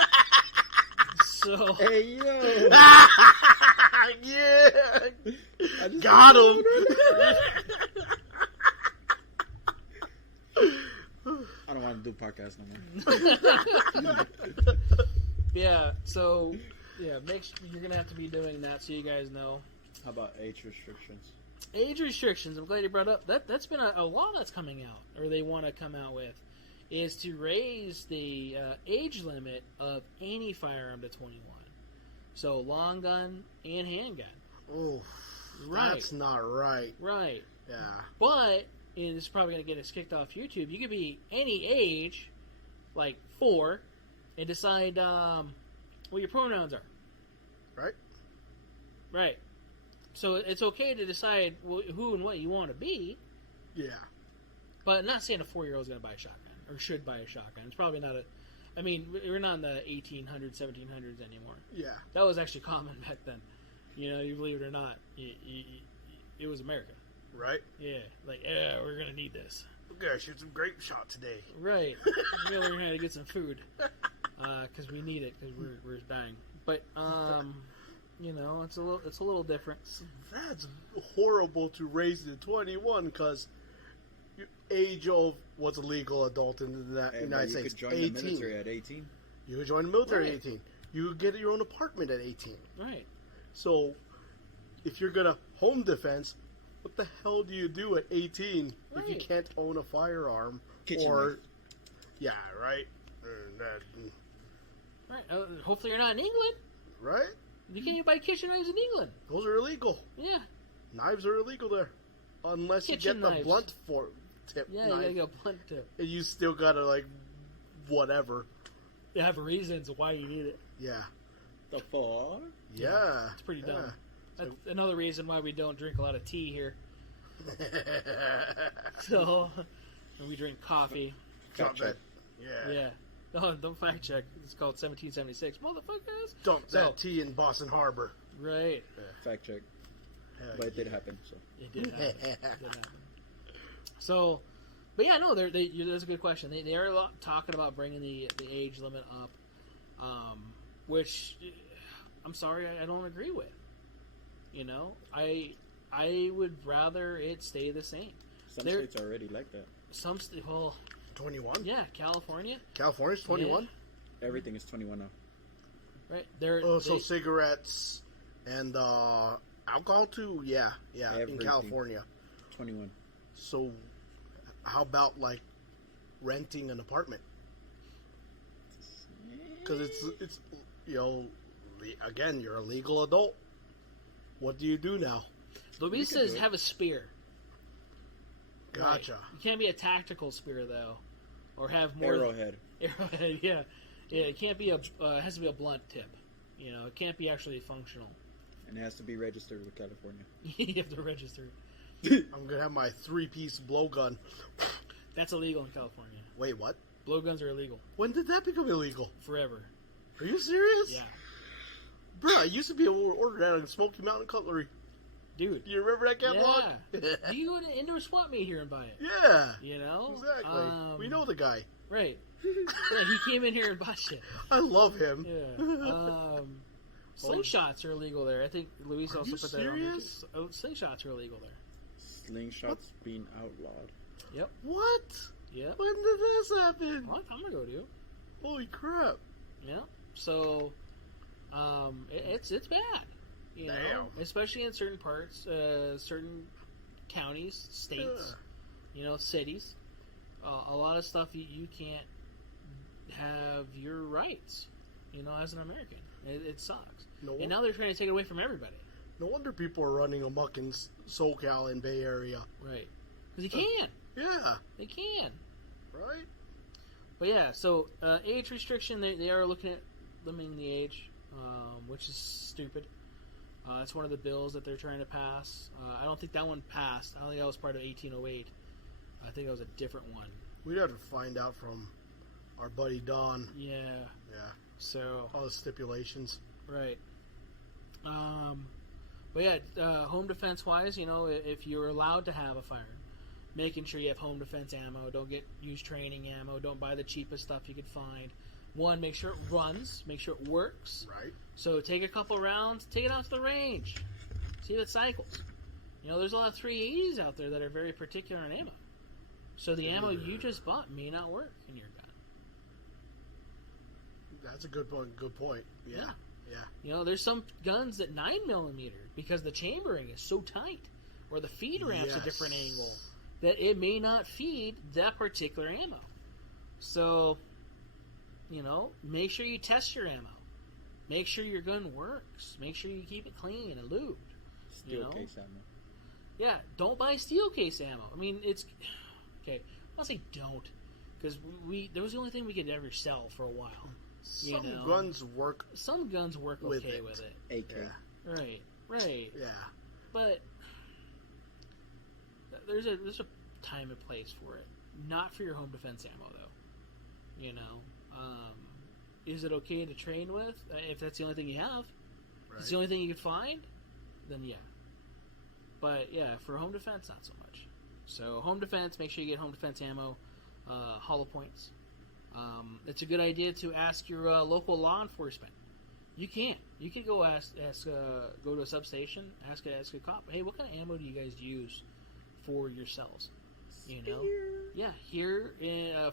So, Hey, yo! Yeah. I just Got him. I don't want to do podcasts no more. yeah, so, yeah, you're going to have to be doing that so you guys know. How about age restrictions? Age restrictions, I'm glad you brought up. That's been a law that's coming out, or they want to come out with, is to raise the age limit of any firearm to 21. So long gun and handgun. Oh, Right. that's not right. Right. Yeah. But, and this is probably going to get us kicked off YouTube, you could be any age, like 4, and decide what your pronouns are. Right? Right. So it's okay to decide who and what you want to be, Yeah. but not saying a 4-year-old is going to buy a shotgun, or should buy a shotgun. It's probably not I mean, we're not in the 1800s, 1700s anymore. Yeah. That was actually common back then. You believe it or not, it was America. Right? Yeah, like, yeah, we're going to need this. We're going to shoot some grape shot today. Right. We're going to get some food, because we need it, because we're dying. But, it's a little different. That's horrible to raise it to 21 because age of what's a legal adult in the Hey, United you States. could join 18. the military at 18. You could join the military Right. at 18. You could get your own apartment at 18. Right. So, if you're gonna home defense, what the hell do you do at 18 if you Right. can't own a firearm? Kitchen or, knife. yeah, right, Right. Hopefully you're not in England. right. You can't even buy kitchen knives in England. Those are illegal. Yeah. Knives are illegal there, unless Kitchen you get the knives. blunt tip Yeah, knife, you gotta go blunt tip. and you still gotta whatever. You have reasons why you need it. Yeah, The fuck? yeah, It's pretty dumb. yeah. That's another reason why we don't drink a lot of tea here. So, and we drink coffee. Dump Gotcha. that. Yeah. Yeah. No, don't fact check. It's called 1776. Motherfuckers. Dump So- that tea in Boston Harbor. Right. Fact check. Hell But it did yeah. happen, so. It did happen. It did happen. So, but yeah, no, that's a good question. They are talking about bringing the age limit up, which I'm sorry, I don't agree with. I would rather it stay the same. Some There- states are already like that. Well, 21? Yeah, California. California's 21? Everything is 21 now. Right. They're Oh, so cigarettes and alcohol too? Yeah, in Everything. California. 21. So how about, like, renting an apartment? Because it's again, you're a legal adult. What do you do now? Luis says have a spear. Gotcha. Right. You can't be a tactical spear though, or have more Arrowhead. Arrowhead, yeah. It can't be it has to be a blunt tip. It can't be actually functional. And it has to be registered with California. You have to register. I'm gonna have my 3-piece blowgun. That's illegal in California. Wait, what? Blowguns are illegal When did that become illegal? forever. Are you serious? Yeah, Bro, I used to be able to order that on Smoky Mountain Cutlery. dude. You remember that catalog? Yeah. You go to indoor swap meet here and buy it. Yeah. Exactly. We know the guy. Right. Yeah, he came in here and bought shit. I love him. Yeah. Slingshots are illegal there. I think Luis also put that on there. Serious? Oh, slingshots are illegal there. Slingshots being outlawed. Yep. What? Yep. When did this happen? What? I'm gonna go do. Holy crap. Yeah. So, it's bad. Damn. Especially in certain parts, certain counties, states, cities. A lot of stuff you can't have your rights, as an American. It sucks. And now they're trying to take it away from everybody. No wonder people are running amok in SoCal and Bay Area. Right. Because they can. Yeah. They can. Right? But yeah, so age restriction, they are looking at limiting the age, which is stupid. That's one of the bills that they're trying to pass. I don't think that one passed. I don't think that was part of 1808. I think that was a different one. We'd have to find out from our buddy Don. Yeah. Yeah. So. All the stipulations. Right. But yeah, home defense wise, if you're allowed to have a firearm, making sure you have home defense ammo. Don't use training ammo. Don't buy the cheapest stuff you could find. One, make sure it runs. Make sure it works. Right. So take a couple rounds. Take it out to the range. See if it cycles. There's a lot of 380s out there that are very particular on ammo. So the ammo you just bought may not work in your gun. That's a good point. Good point. Yeah. Yeah. There's some guns that 9mm, because the chambering is so tight, or the feed ramp's a different angle, that it may not feed that particular ammo. So, make sure you test your ammo. Make sure your gun works. Make sure you keep it clean and lubed. Steel case ammo. Yeah, don't buy steel case ammo. I mean, it's... Okay, I'll say don't. Because that was the only thing we could ever sell for a while. Some guns work. Some guns work with okay it. with it. AK. Yeah. Right. Yeah. But there's a time and place for it. Not for your home defense ammo, though. Is it okay to train with? If that's the only thing you have, if it's the only thing you can find, then yeah. But yeah, for home defense, not so much. So home defense, make sure you get home defense ammo, hollow points. It's a good idea to ask your local law enforcement. You can go go to a substation, ask a cop, hey, what kind of ammo do you guys use for yourselves? Yeah, here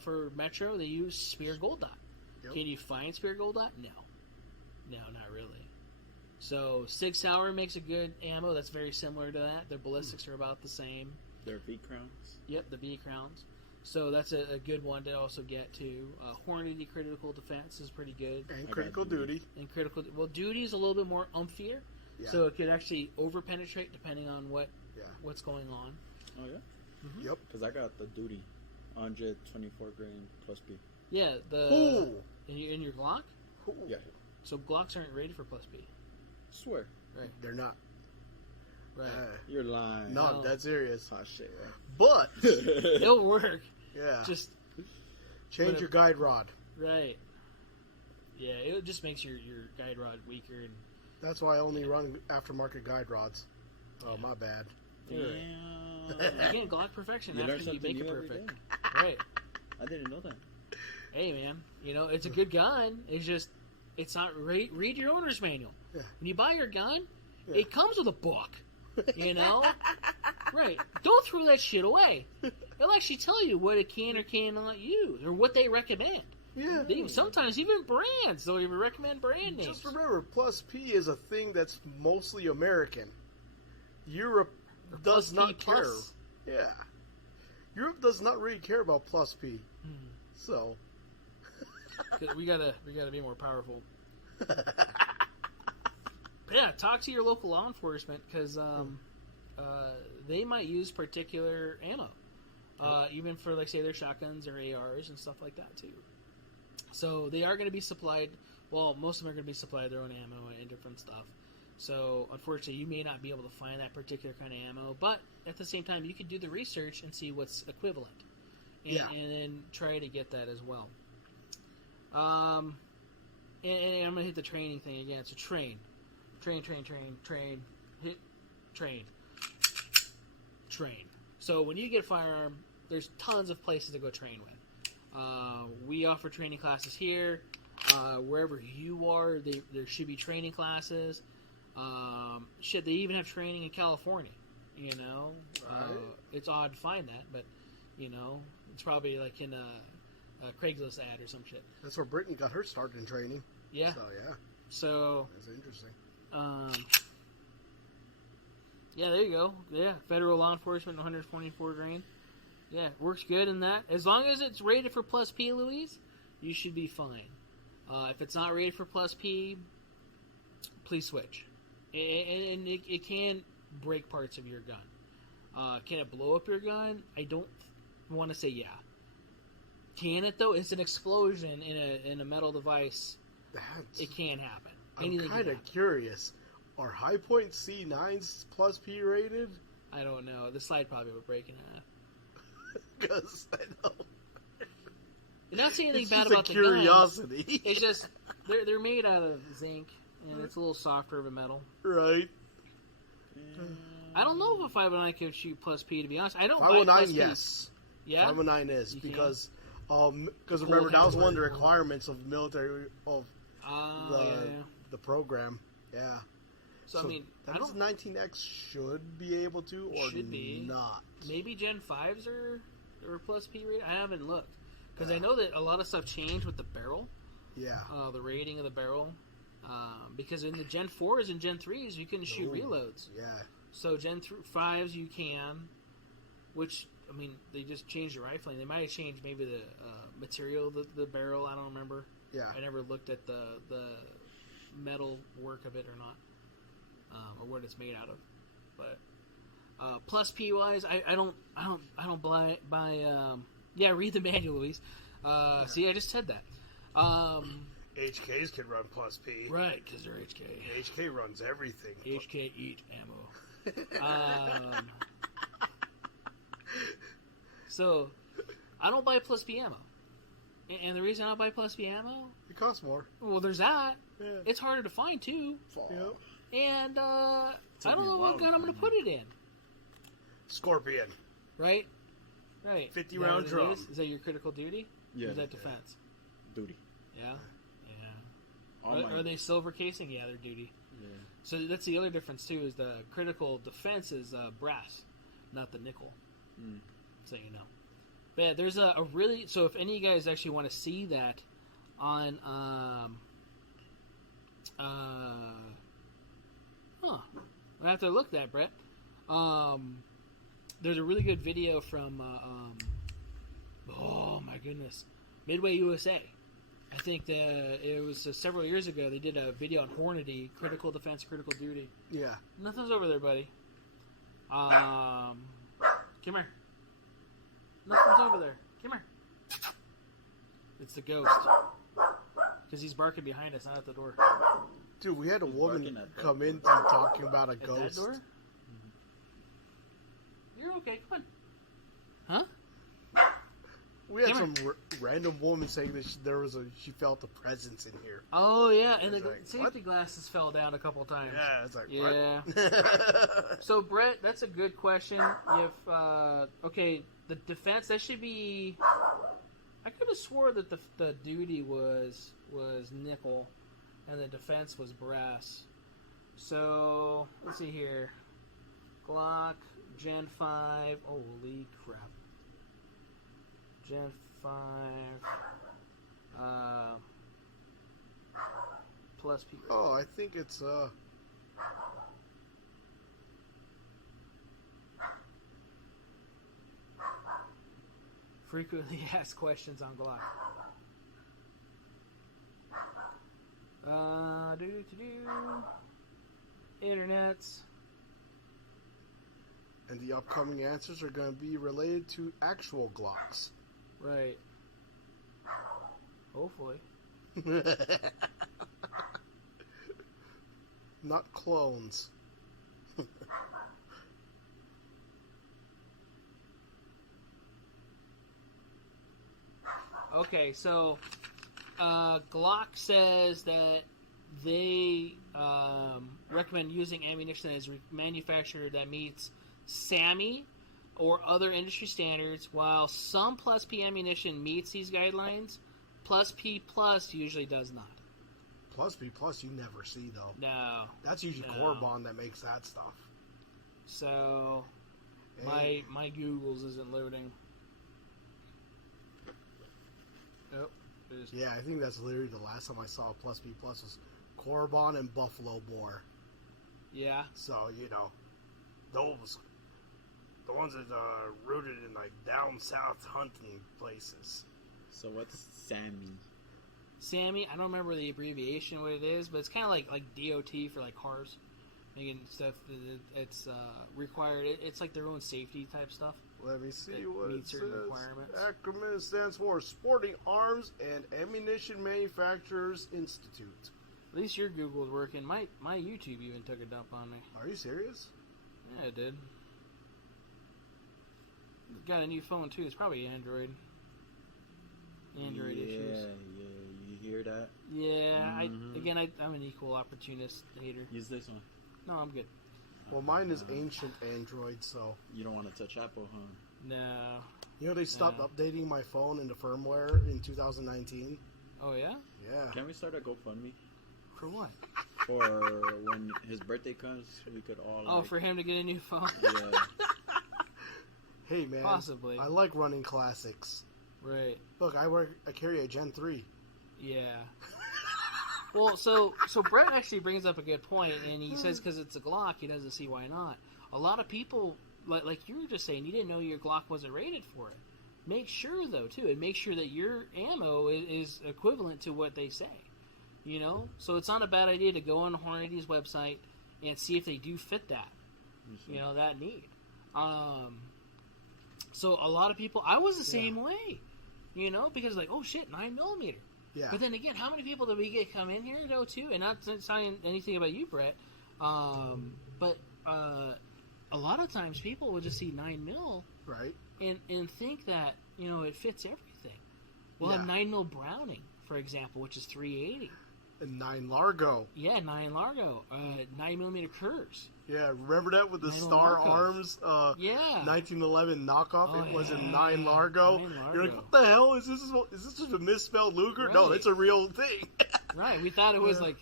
for Metro they use Spear Gold Dot. Yep. Can you find Spear Gold Dot? No, not really. So Sig Sauer makes a good ammo that's very similar to that. Their ballistics are about the same. Their V crowns. Yep, the V crowns. So that's a good one to also get to. Hornady Critical Defense is pretty good. And Critical Duty. And Duty is a little bit more umphier. Yeah. So it could actually over penetrate depending on what's going on. Oh yeah. Mm-hmm. Yep. Because I got the Duty, 124 grain plus B. Yeah. In your Glock. Ooh. Yeah. So Glocks aren't rated for plus B. Swear. Right. They're not. Right. You're lying. No, that's serious. Oh shit. Right? But it'll work. Yeah. Just change your guide rod. Right. Yeah, it just makes your guide rod weaker, and that's why I only run aftermarket guide rods. Oh, my bad. Damn. Again, Glock perfection. You After you make it perfect. Right. I didn't know that. Hey, man. It's a good gun. It's not read your owner's manual. Yeah. When you buy your gun, it comes with a book. Right. Don't throw that shit away. They'll actually tell you what it can or cannot use, or what they recommend. Yeah. Sometimes even brands, they'll even recommend brand names. Just remember, Plus P is a thing that's mostly American. Europe does not care. Plus. Yeah. Europe does not really care about Plus P. So. we gotta be more powerful. Yeah, talk to your local law enforcement, because they might use particular ammo. Even for, like, say, their shotguns or ARs and stuff like that, too. So they are going to be supplied, well, most of them are going to be supplied their own ammo and different stuff. So, unfortunately, you may not be able to find that particular kind of ammo, but at the same time, you could do the research and see what's equivalent. And then try to get that as well. And I'm going to hit the training thing again. So train. Train. Hit train. Train. So when you get a firearm, there's tons of places to go train with. We offer training classes here. Wherever you are, there should be training classes. They even have training in California. You know, it's odd to find that, but you know, it's probably like in a Craigslist ad or some shit. That's where Brittany got her start in training. Yeah. So that's interesting. Yeah, there you go. Yeah, federal law enforcement, 124 grain. Yeah, works good in that. As long as it's rated for Plus P, Louise, you should be fine. If it's not rated for Plus P, please switch. And it can break parts of your gun. Can it blow up your gun? I don't want to say yeah. Can it, though? It's an explosion in a metal device. It can happen. I'm kind of curious. Are High Point C9s Plus P rated? I don't know. The slide probably would break in half. Because I know. You're not saying anything It's bad just about a the gun. curiosity. It's just they're made out of zinc, and it's a little softer of a metal. Right. I don't know if a 509 could shoot Plus P. To be honest, I don't. 509, yes. Yeah. 509 is You because remember that was one of the requirements of military of the program. Yeah. So I mean, that 19X should be able to, or should be not. Maybe Gen 5s are Plus P rated. I haven't looked because I know that a lot of stuff changed with the barrel. Yeah. The rating of the barrel, because in the Gen 4s and Gen 3s you can shoot reloads. Yeah. So Gen 5s you can, which I mean they just changed the rifling. They might have changed maybe the material, the barrel. I don't remember. Yeah. I never looked at the metal work of it or not. Or what it's made out of, but Plus P wise, I don't buy. Read the manual, Louise. See, I just said that. HKs can run Plus P, right? Because they're HK. HK runs everything. HK eat ammo. So I don't buy Plus P ammo, and the reason I don't buy Plus P ammo, it costs more. Well, there's that. Yeah. It's harder to find too. Yep. And I don't know what gun I'm going to put it in. Scorpion. Right? 50-round drum. Is that your critical duty? Yeah. Or is that defense? Duty. Yeah? Yeah. Are they silver casing? Yeah, they're duty. Yeah. So that's the other difference, too, is the critical defense is brass, not the nickel. So you know. But yeah, there's a really... So if any of you guys actually want to see that on... I have to look at that, Brett. There's a really good video from oh my goodness, Midway USA. I think it was several years ago. They did a video on Hornady, critical defense, critical duty. Yeah. Nothing's over there, buddy. Come here. Nothing's over there. Come here. It's the ghost. Because he's barking behind us, not at the door. Dude, we had a woman come in talking about a ghost. That door? You're okay. Come on. Huh? We had some random woman saying that she felt a presence in here. Oh yeah, and the like, safety glasses fell down a couple times. Yeah, it's like what? So Brett, that's a good question. If the defense that should be. I could have swore that the duty was nickel, and the defense was brass. So let's see here, Glock Gen 5. Holy crap! Gen 5 plus P. Oh, I think it's Frequently asked questions on Glock. Internets. and the upcoming answers are going to be related to actual Glocks. Right. Hopefully. Not clones. Okay, so Glock says that they recommend using ammunition that is manufactured that meets SAMI or other industry standards, while some Plus P ammunition meets these guidelines. Plus P Plus usually does not. Plus B plus you never see though. No. That's usually Corbon that makes that stuff. So And my Google's isn't loading. Oh, there's yeah, I think that's literally the last time I saw Plus B plus was Corbon and Buffalo Boar. yeah. So, you know, those, the ones that are rooted in like down south hunting places. So what's Sammy? SAMI, I don't remember the abbreviation what it is, but it's kind of like DOT for like cars, making stuff. It's required. It's like their own safety type stuff. Let me see That what it meets says. certain requirements. Acronym stands for Sporting Arms and Ammunition Manufacturers Institute. At least your Google's working. My YouTube even took a dump on me. Are you serious? Yeah, it did. Got a new phone too. It's probably Android. Android issues. Yeah, you hear that? Yeah, Mhm. I'm an equal opportunist hater. Use this one. No, I'm good. Well, mine is ancient Android, so You don't want to touch Apple, huh? No. you know they stopped Yeah. updating my phone into firmware in 2019. Oh yeah? Yeah. Can we start a GoFundMe For what? for when his birthday comes? We could all. Oh, like, for him to get a new phone. yeah. Hey man, Possibly. I like running classics. Right. Look, I carry a Gen 3. Yeah. Well, so Brett actually brings up a good point, and he says because it's a Glock, he doesn't see why not. A lot of people, like you were just saying, you didn't know your Glock wasn't rated for it. Make sure though too, and make sure that your ammo is equivalent to what they say. You know, so it's not a bad idea to go on Hornady's website and see if they do fit that. You know, that need. So a lot of people, I was the same way. You know, because like, oh shit, 9mm. Yeah. But then again, how many people do we get come in here though too? And not saying anything about you, Brett. But a lot of times people will just see 9mm Right. and think that you know it fits everything. We'll have 9mm Browning, for example, which is 380. And 9 Largo. Yeah, 9 Largo, 9mm Kurz. Yeah, remember that with the 9 Star Largo. Arms Yeah. 1911 knockoff? Oh, It was yeah. in 9 Largo. 9 Largo. You're like, what the hell? Is this just a misspelled Luger? No, Right. it's a real thing. Right, we thought it was like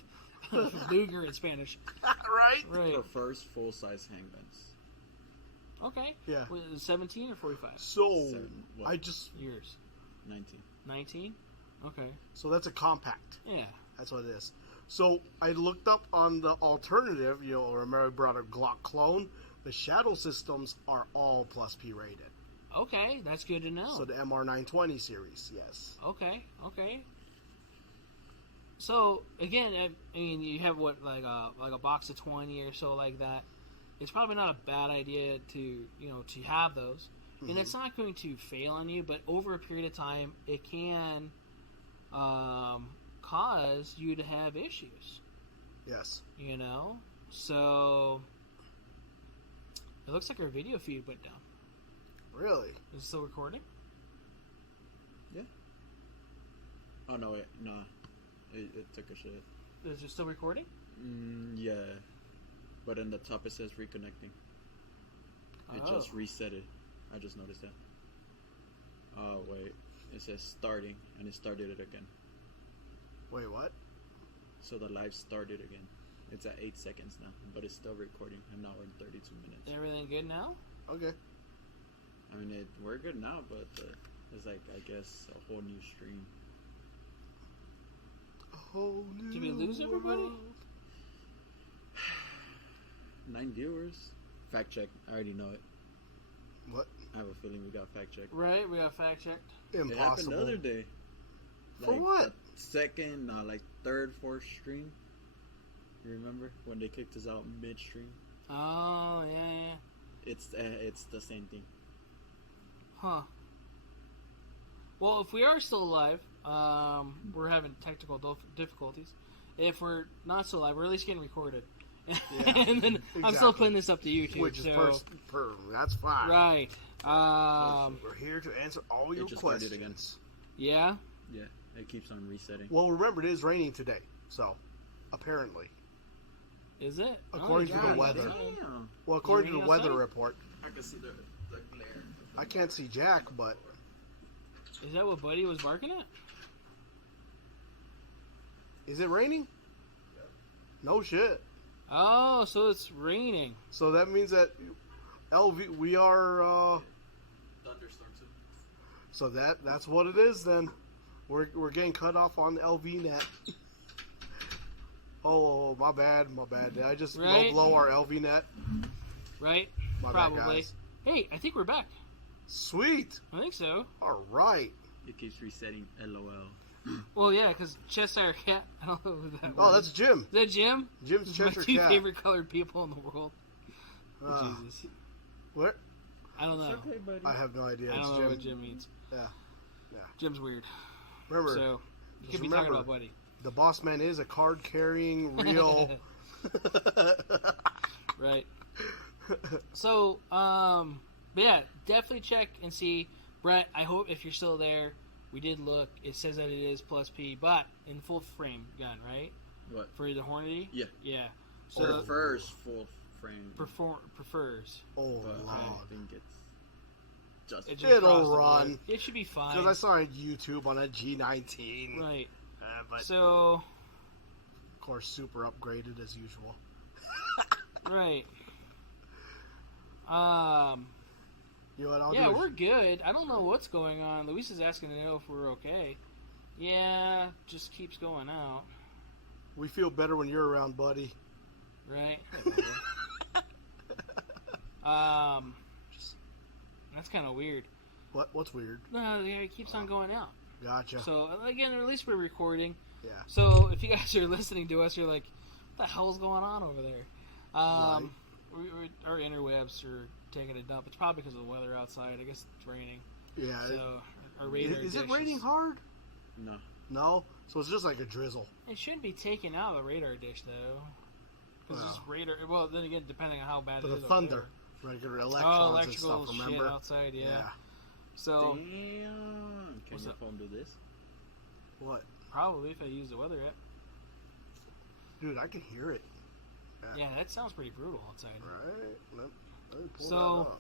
Luger in Spanish. Right? Right. Prefers full size handguns. Okay. Yeah. Was it 17 or 45 So, What? I just... years? 19. 19? Okay. So that's a compact. Yeah. That's what it is. So I looked up on the alternative, you know, remember I brought a Glock clone. The Shadow systems are all Plus P rated. Okay, that's good to know. So the MR920 series, yes. Okay. So again, I mean, you have what like a box of 20 or so like that. It's probably not a bad idea to to have those, and it's not going to fail on you. But over a period of time, it can cause you to have issues. Yes. You know, so it looks like our video feed went down. Really? Is it still recording? Yeah. Oh no, wait, no. It took a shit. Is it still recording? Yeah. But in the top it says reconnecting. It just reset it. I just noticed that. Oh wait, it says starting, and it started it again. Wait, what? So the live started again. It's at 8 seconds now, but it's still recording, and now we're in 32 minutes. Everything good now? Okay. I mean, we're good now, but It's like, I guess, a whole new stream. A whole new Did we lose everybody? world. 9 viewers. Fact check. I already know it. What? I have a feeling we got fact checked. Right, we got fact checked. It happened Impossible. the other day. For what? The second, third, fourth stream. You remember when they kicked us out midstream? Oh, yeah. It's the same thing. Huh. Well, if we are still alive, we're having technical difficulties. If we're not still alive, we're at least getting recorded. Yeah, and then I'm still putting this up to YouTube. Which is so, that's fine. right. We're here to answer all your just started again. questions. Yeah. Yeah, it keeps on resetting. Well, remember, it is raining today, so apparently. Is it? According to the God, weather. Damn. Well, according to raining the weather outside? report, I can see the glare. I can't see Jack, but Is that what Buddy was barking at? is it raining? No shit. Oh, so it's raining. So that means that LV, we are. Thunderstorms. So that's what it is then. We're getting cut off on LV net. Oh, my bad. Did I just Right. blow our LV net? Right? My Probably. bad, guys. Hey, I think we're back. Sweet. I think so. All right. It keeps resetting. LOL. Well, yeah, because Cheshire Cat. I don't know who that Oh, was. that's Jim. Is that Jim? Jim's My Cheshire two Cat. favorite colored people in the world. Jesus. What? I don't know. It's okay, buddy. I have no idea. I It's don't know Jim. what Jim means. Yeah. Jim's weird. Remember, So, you just could be talking remember, about Buddy. the boss man is a card-carrying, real... Right. So, but yeah, definitely check and see. Brett, I hope if you're still there, we did look. It says that it is plus P, but in full frame gun, right? What? For the Hornady? Yeah. Yeah. So Prefers full frame. prefers. Oh, But I Lord. think it's just. It just crossed It'll the run. board. It should be fine. Because I saw on YouTube on a G19. Right. But, So, of course, super upgraded as usual. right. You know what I'll Yeah, do? we're good. I don't know what's going on. Luis is asking to know if we're okay. Yeah, just keeps going out. We feel better when you're around, buddy. Right? That's kind of weird. What's weird? No, yeah, it keeps on going out. Gotcha. So, again, at least we're recording. Yeah. So, if you guys are listening to us, you're like, what the hell's going on over there? Right. Our interwebs are taking a dump. It's probably because of the weather outside. I guess it's raining. Yeah. So, our radar Is it dish raining hard? No. No? So it's just like a drizzle. It shouldn't be taken out of the radar dish, though. Because Wow. it's radar... Well, then again, depending on how bad For it the is over thunder. Regular there. electrons Oh, and electrical stuff, shit remember? outside, yeah. Yeah. So, Damn. Can What's your up? phone do this? What? probably if I use the weather app. Dude, I can hear it. Yeah, that sounds pretty brutal outside. Right? Let me pull So-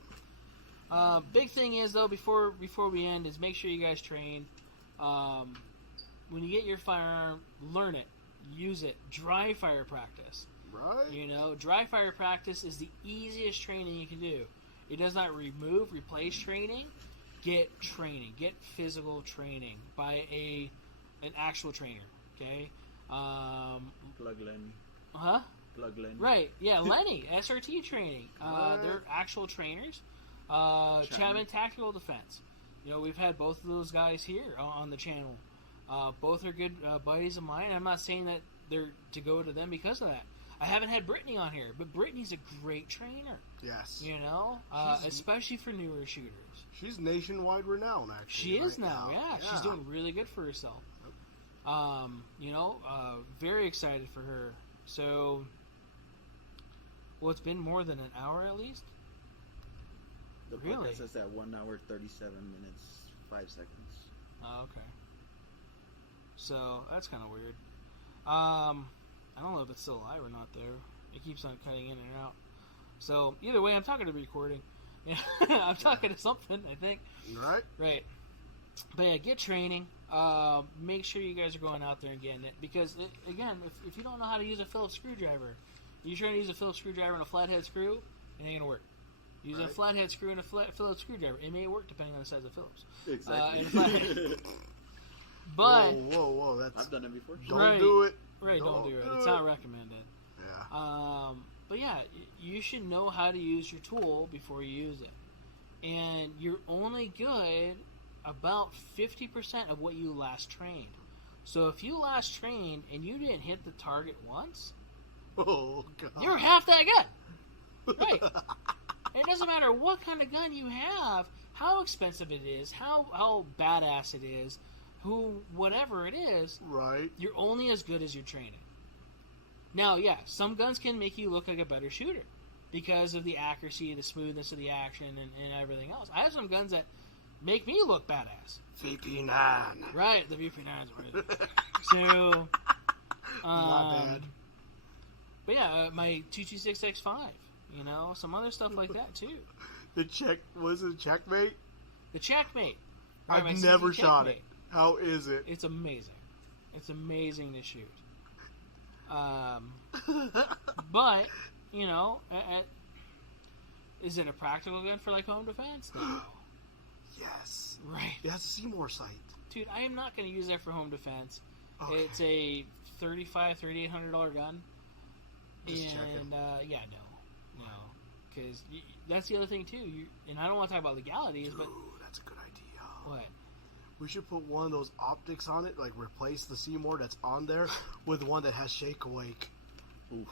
that up. Big thing is though, before we end, is make sure you guys train. When you get your firearm, learn it, use it, dry fire practice. Right? You know, dry fire practice is the easiest training you can do. It does not replace training. Get training, get physical training by an actual trainer. Okay. Plug Len. Huh? Plug Len. Right, yeah, Lenny, SRT training. They're actual trainers. Chapman Tactical Defense. You know, we've had both of those guys here on the channel. Both are good buddies of mine. I'm not saying that they're to go to them because of that. I haven't had Brittany on here, but Brittany's a great trainer. Yes. You know, especially for newer shooters. She's nationwide renowned, actually. She is right now, yeah. She's doing really good for herself. You know, very excited for her. So, well, it's been more than an hour at least. The Really? podcast is at 1 hour 37 minutes 5 seconds. Oh, okay. So that's kind of weird. I don't know if it's still live or not. There, it keeps on cutting in and out. So either way, I'm talking to recording. Yeah, I'm talking to something. I think. Right? Right. But yeah, get training. Make sure you guys are going out there and getting it because again, if you don't know how to use a Phillips screwdriver, you're trying to use a Phillips screwdriver and a flathead screw, it ain't gonna work. Use a flathead screw and a Phillips screwdriver. It may work depending on the size of Phillips. Exactly. But whoa, that's I've done it before. don't do it. Right, don't do it. It's not recommended. Yeah. But yeah, you should know how to use your tool before you use it. And you're only good about 50% of what you last trained. So if you last trained and you didn't hit the target once, Oh God. you're half that good. Right. It doesn't matter what kind of gun you have, how expensive it is, how badass it is, whatever it is. Right. You're only as good as your training. Now, yeah, some guns can make you look like a better shooter because of the accuracy, the smoothness of the action, and everything else. I have some guns that make me look badass. VP9. Right, the VP9s. Right. So, Not bad. But yeah, my 226X5, some other stuff like that too. Was it Checkmate? The Checkmate. Right, my I've CZ never shot Checkmate. it. How is it? It's amazing. It's amazing to shoot. But, is it a practical gun for like home defense? No. Yes. Right. It has a Seymour sight. Dude, I am not going to use that for home defense. Okay. It's a $3,800 gun. Just checking. No. Because that's the other thing too. And I don't want to talk about legalities, but Ooh, that's a good idea. what? We should put one of those optics on it, like replace the Seymour that's on there with one that has Shake Awake. Ooh.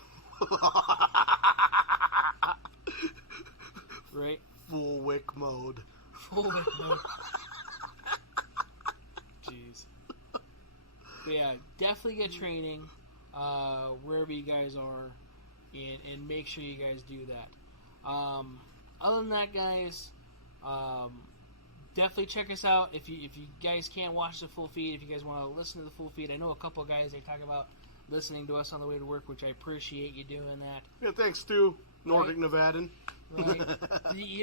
Right? Full wick mode. Full wick mode. Jeez. But yeah, definitely get training wherever you guys are, and make sure you guys do that. Other than that, guys, definitely check us out. If you guys can't watch the full feed, if you guys want to listen to the full feed, I know a couple of guys, they talk about listening to us on the way to work, which I appreciate you doing that. Yeah, thanks, Stu. Nordic Nevadan. Right?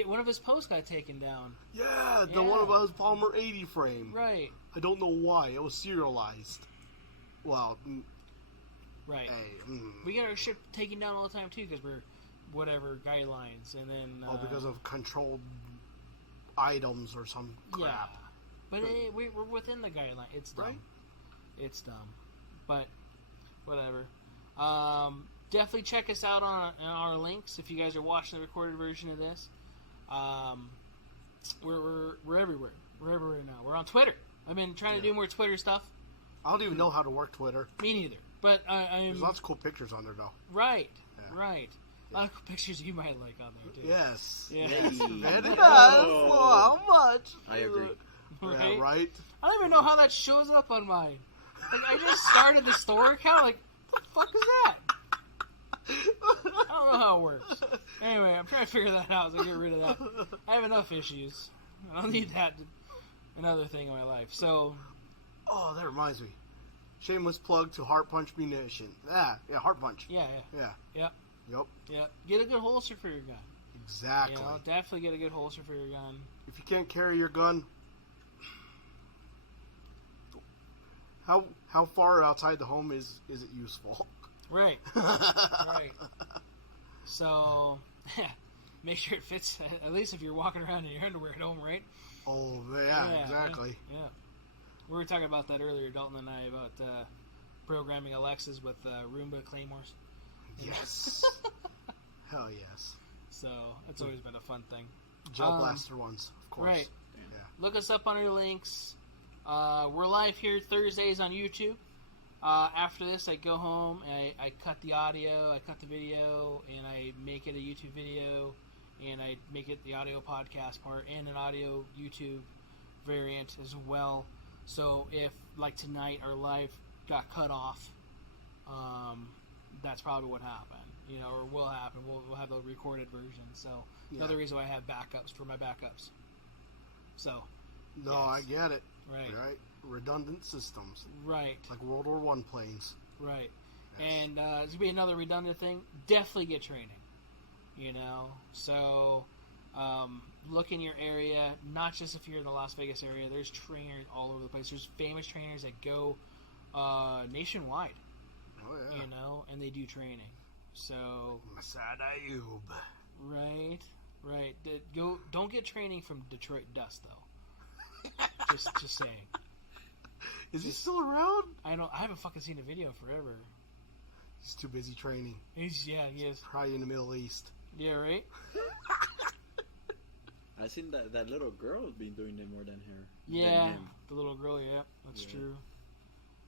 One of his posts got taken down. Yeah, the one about his Palmer 80 frame. Right. I don't know why. It was serialized. Well, right. Hey, We get our shit taken down all the time, too, because we're whatever guidelines, and then... because of controlled items or some crap. Yeah. But we're within the guideline. It's dumb. Right? It's dumb. But, whatever. Definitely check us out on our links if you guys are watching the recorded version of this. We're everywhere. We're everywhere now. We're on Twitter. I've been trying to do more Twitter stuff. I don't even know how to work Twitter. Me neither. But I'm... There's lots of cool pictures on there, though. Right. Yeah. Right. A lot of cool pictures you might like on there, too. Yes. Yeah. Yes. Very nice. Oh. Oh, how much? I agree. Right? Yeah, right? I don't even know how that shows up on mine. Like, I just started the store account. Like, what the fuck is that? I don't know how it works. Anyway, I'm trying to figure that out so I get rid of that. I have enough issues. I don't need that another thing in my life. So, Oh, that reminds me. Shameless plug to Heart Punch Munition. Yeah, Heart Punch. yeah. Yep. Get a good holster for your gun. Exactly. Definitely get a good holster for your gun. If you can't carry your gun, how far outside the home is it useful? Right. Right. So, make sure it fits. At least if you're walking around in your underwear at home, right? Oh, yeah, exactly. Yeah. We were talking about that earlier, Dalton and I, about programming Alexas with Roomba Claymores. Yes. Hell yes. So, that's always been a fun thing. Gel blaster ones, of course. Right. Yeah. Look us up on our links. We're live here Thursdays on YouTube. After this, I go home and I cut the audio, I cut the video, and I make it a YouTube video, and I make it the audio podcast part and an audio YouTube variant as well. So if, like tonight, our live got cut off, that's probably what happened, or will happen. We'll have a recorded version. So another reason why I have backups for my backups. So. No, yes. I get it. Right. Redundant systems. Right. Like World War I planes. Right. Yes. And it's going to be another redundant thing. Definitely get training. So look in your area, not just if you're in the Las Vegas area. There's trainers all over the place. There's famous trainers that go nationwide. Oh, yeah. And they do training. So. Masad Ayub. Right. Right. Don't get training from Detroit Dust though. just saying. Is he still around? I haven't fucking seen a video forever. He's too busy training. He is. Probably in the Middle East. Yeah, right? I seen that little girl has been doing it more than her. Yeah, than him. the little girl, that's true.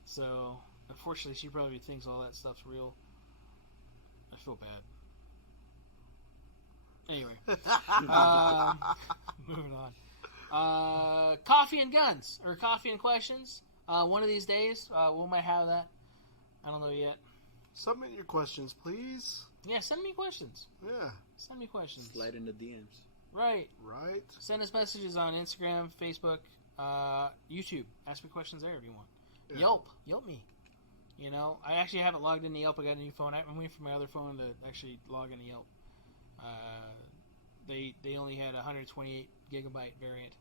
So, unfortunately, she probably thinks all that stuff's real. I feel bad. Anyway. Moving on. Coffee and guns, or coffee and questions. One of these days, we might have that. I don't know yet. Submit your questions, please. Yeah, send me questions. Yeah. Send me questions. Slide in the DMs. Right. Send us messages on Instagram, Facebook, YouTube. Ask me questions there if you want. Yeah. Yelp me. You know, I actually haven't logged into Yelp. I got a new phone. I'm waiting for my other phone to actually log into Yelp. They only had a 128 gigabyte variant,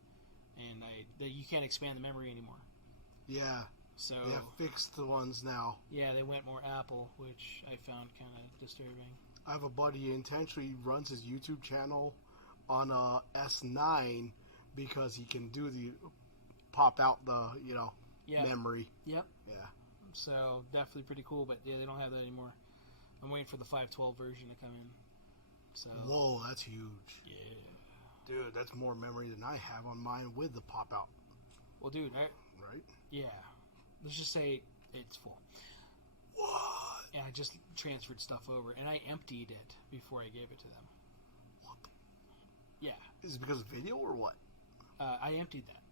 and you can't expand the memory anymore. Yeah. So they have fixed the ones now. Yeah, they went more Apple, which I found kind of disturbing. I have a buddy who intentionally runs his YouTube channel on a S9 because he can do the pop out the memory. Yep. Yeah. So definitely pretty cool, but yeah, they don't have that anymore. I'm waiting for the 512 version to come in. So whoa, that's huge. Yeah. Dude, that's more memory than I have on mine with the pop out. Well, dude, right? Yeah. Let's just say it's full. What? And I just transferred stuff over, and I emptied it before I gave it to them. What? Yeah. Is it because of video or what? I emptied that.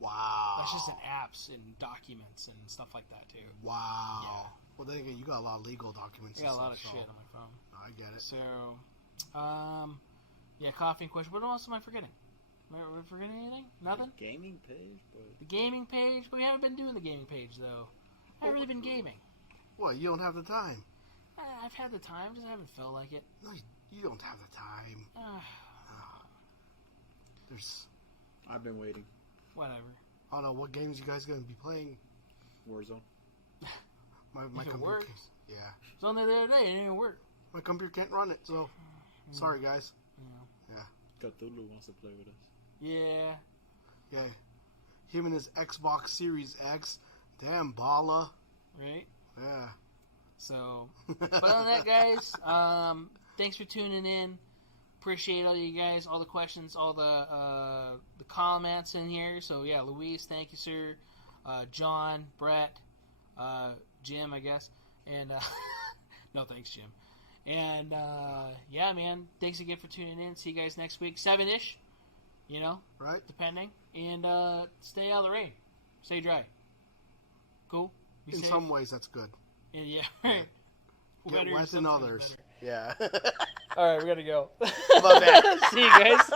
Wow. That's just in apps and documents and stuff like that, too. Wow. Yeah. Well, then again, you got a lot of legal documents. I got a lot of shit on my phone. I get it. So, yeah, coffee and question. What else am I forgetting? Am I forgetting anything? Nothing? The gaming page? The gaming page? We haven't been doing the gaming page, though. I haven't really been gaming. What, you don't have the time? I've had the time, just haven't felt like it. No, you don't have the time. I've been waiting. Whatever. I don't know, what games you guys going to be playing? Warzone. My If it computer works. Yeah. It was on there the other day, it didn't even work. My computer can't run it, so sorry, guys. Yeah. Cthulhu wants to play with us. Yeah. Yeah. Him and his Xbox Series X. Damn, Bala. Right? Yeah. So, but other than that, guys, thanks for tuning in. Appreciate all you guys, all the questions, all the comments in here. So, yeah, Luis, thank you, sir. John, Brett, Jim, I guess. And, no thanks, Jim. And, yeah, man, thanks again for tuning in. See you guys next week. 7-ish, Right? depending. And stay out of the rain. Stay dry. Cool? Be In safe. some ways, that's good. And yeah, right. Get wet than others. Better. Yeah. All right, we gotta go. My bad. See you guys.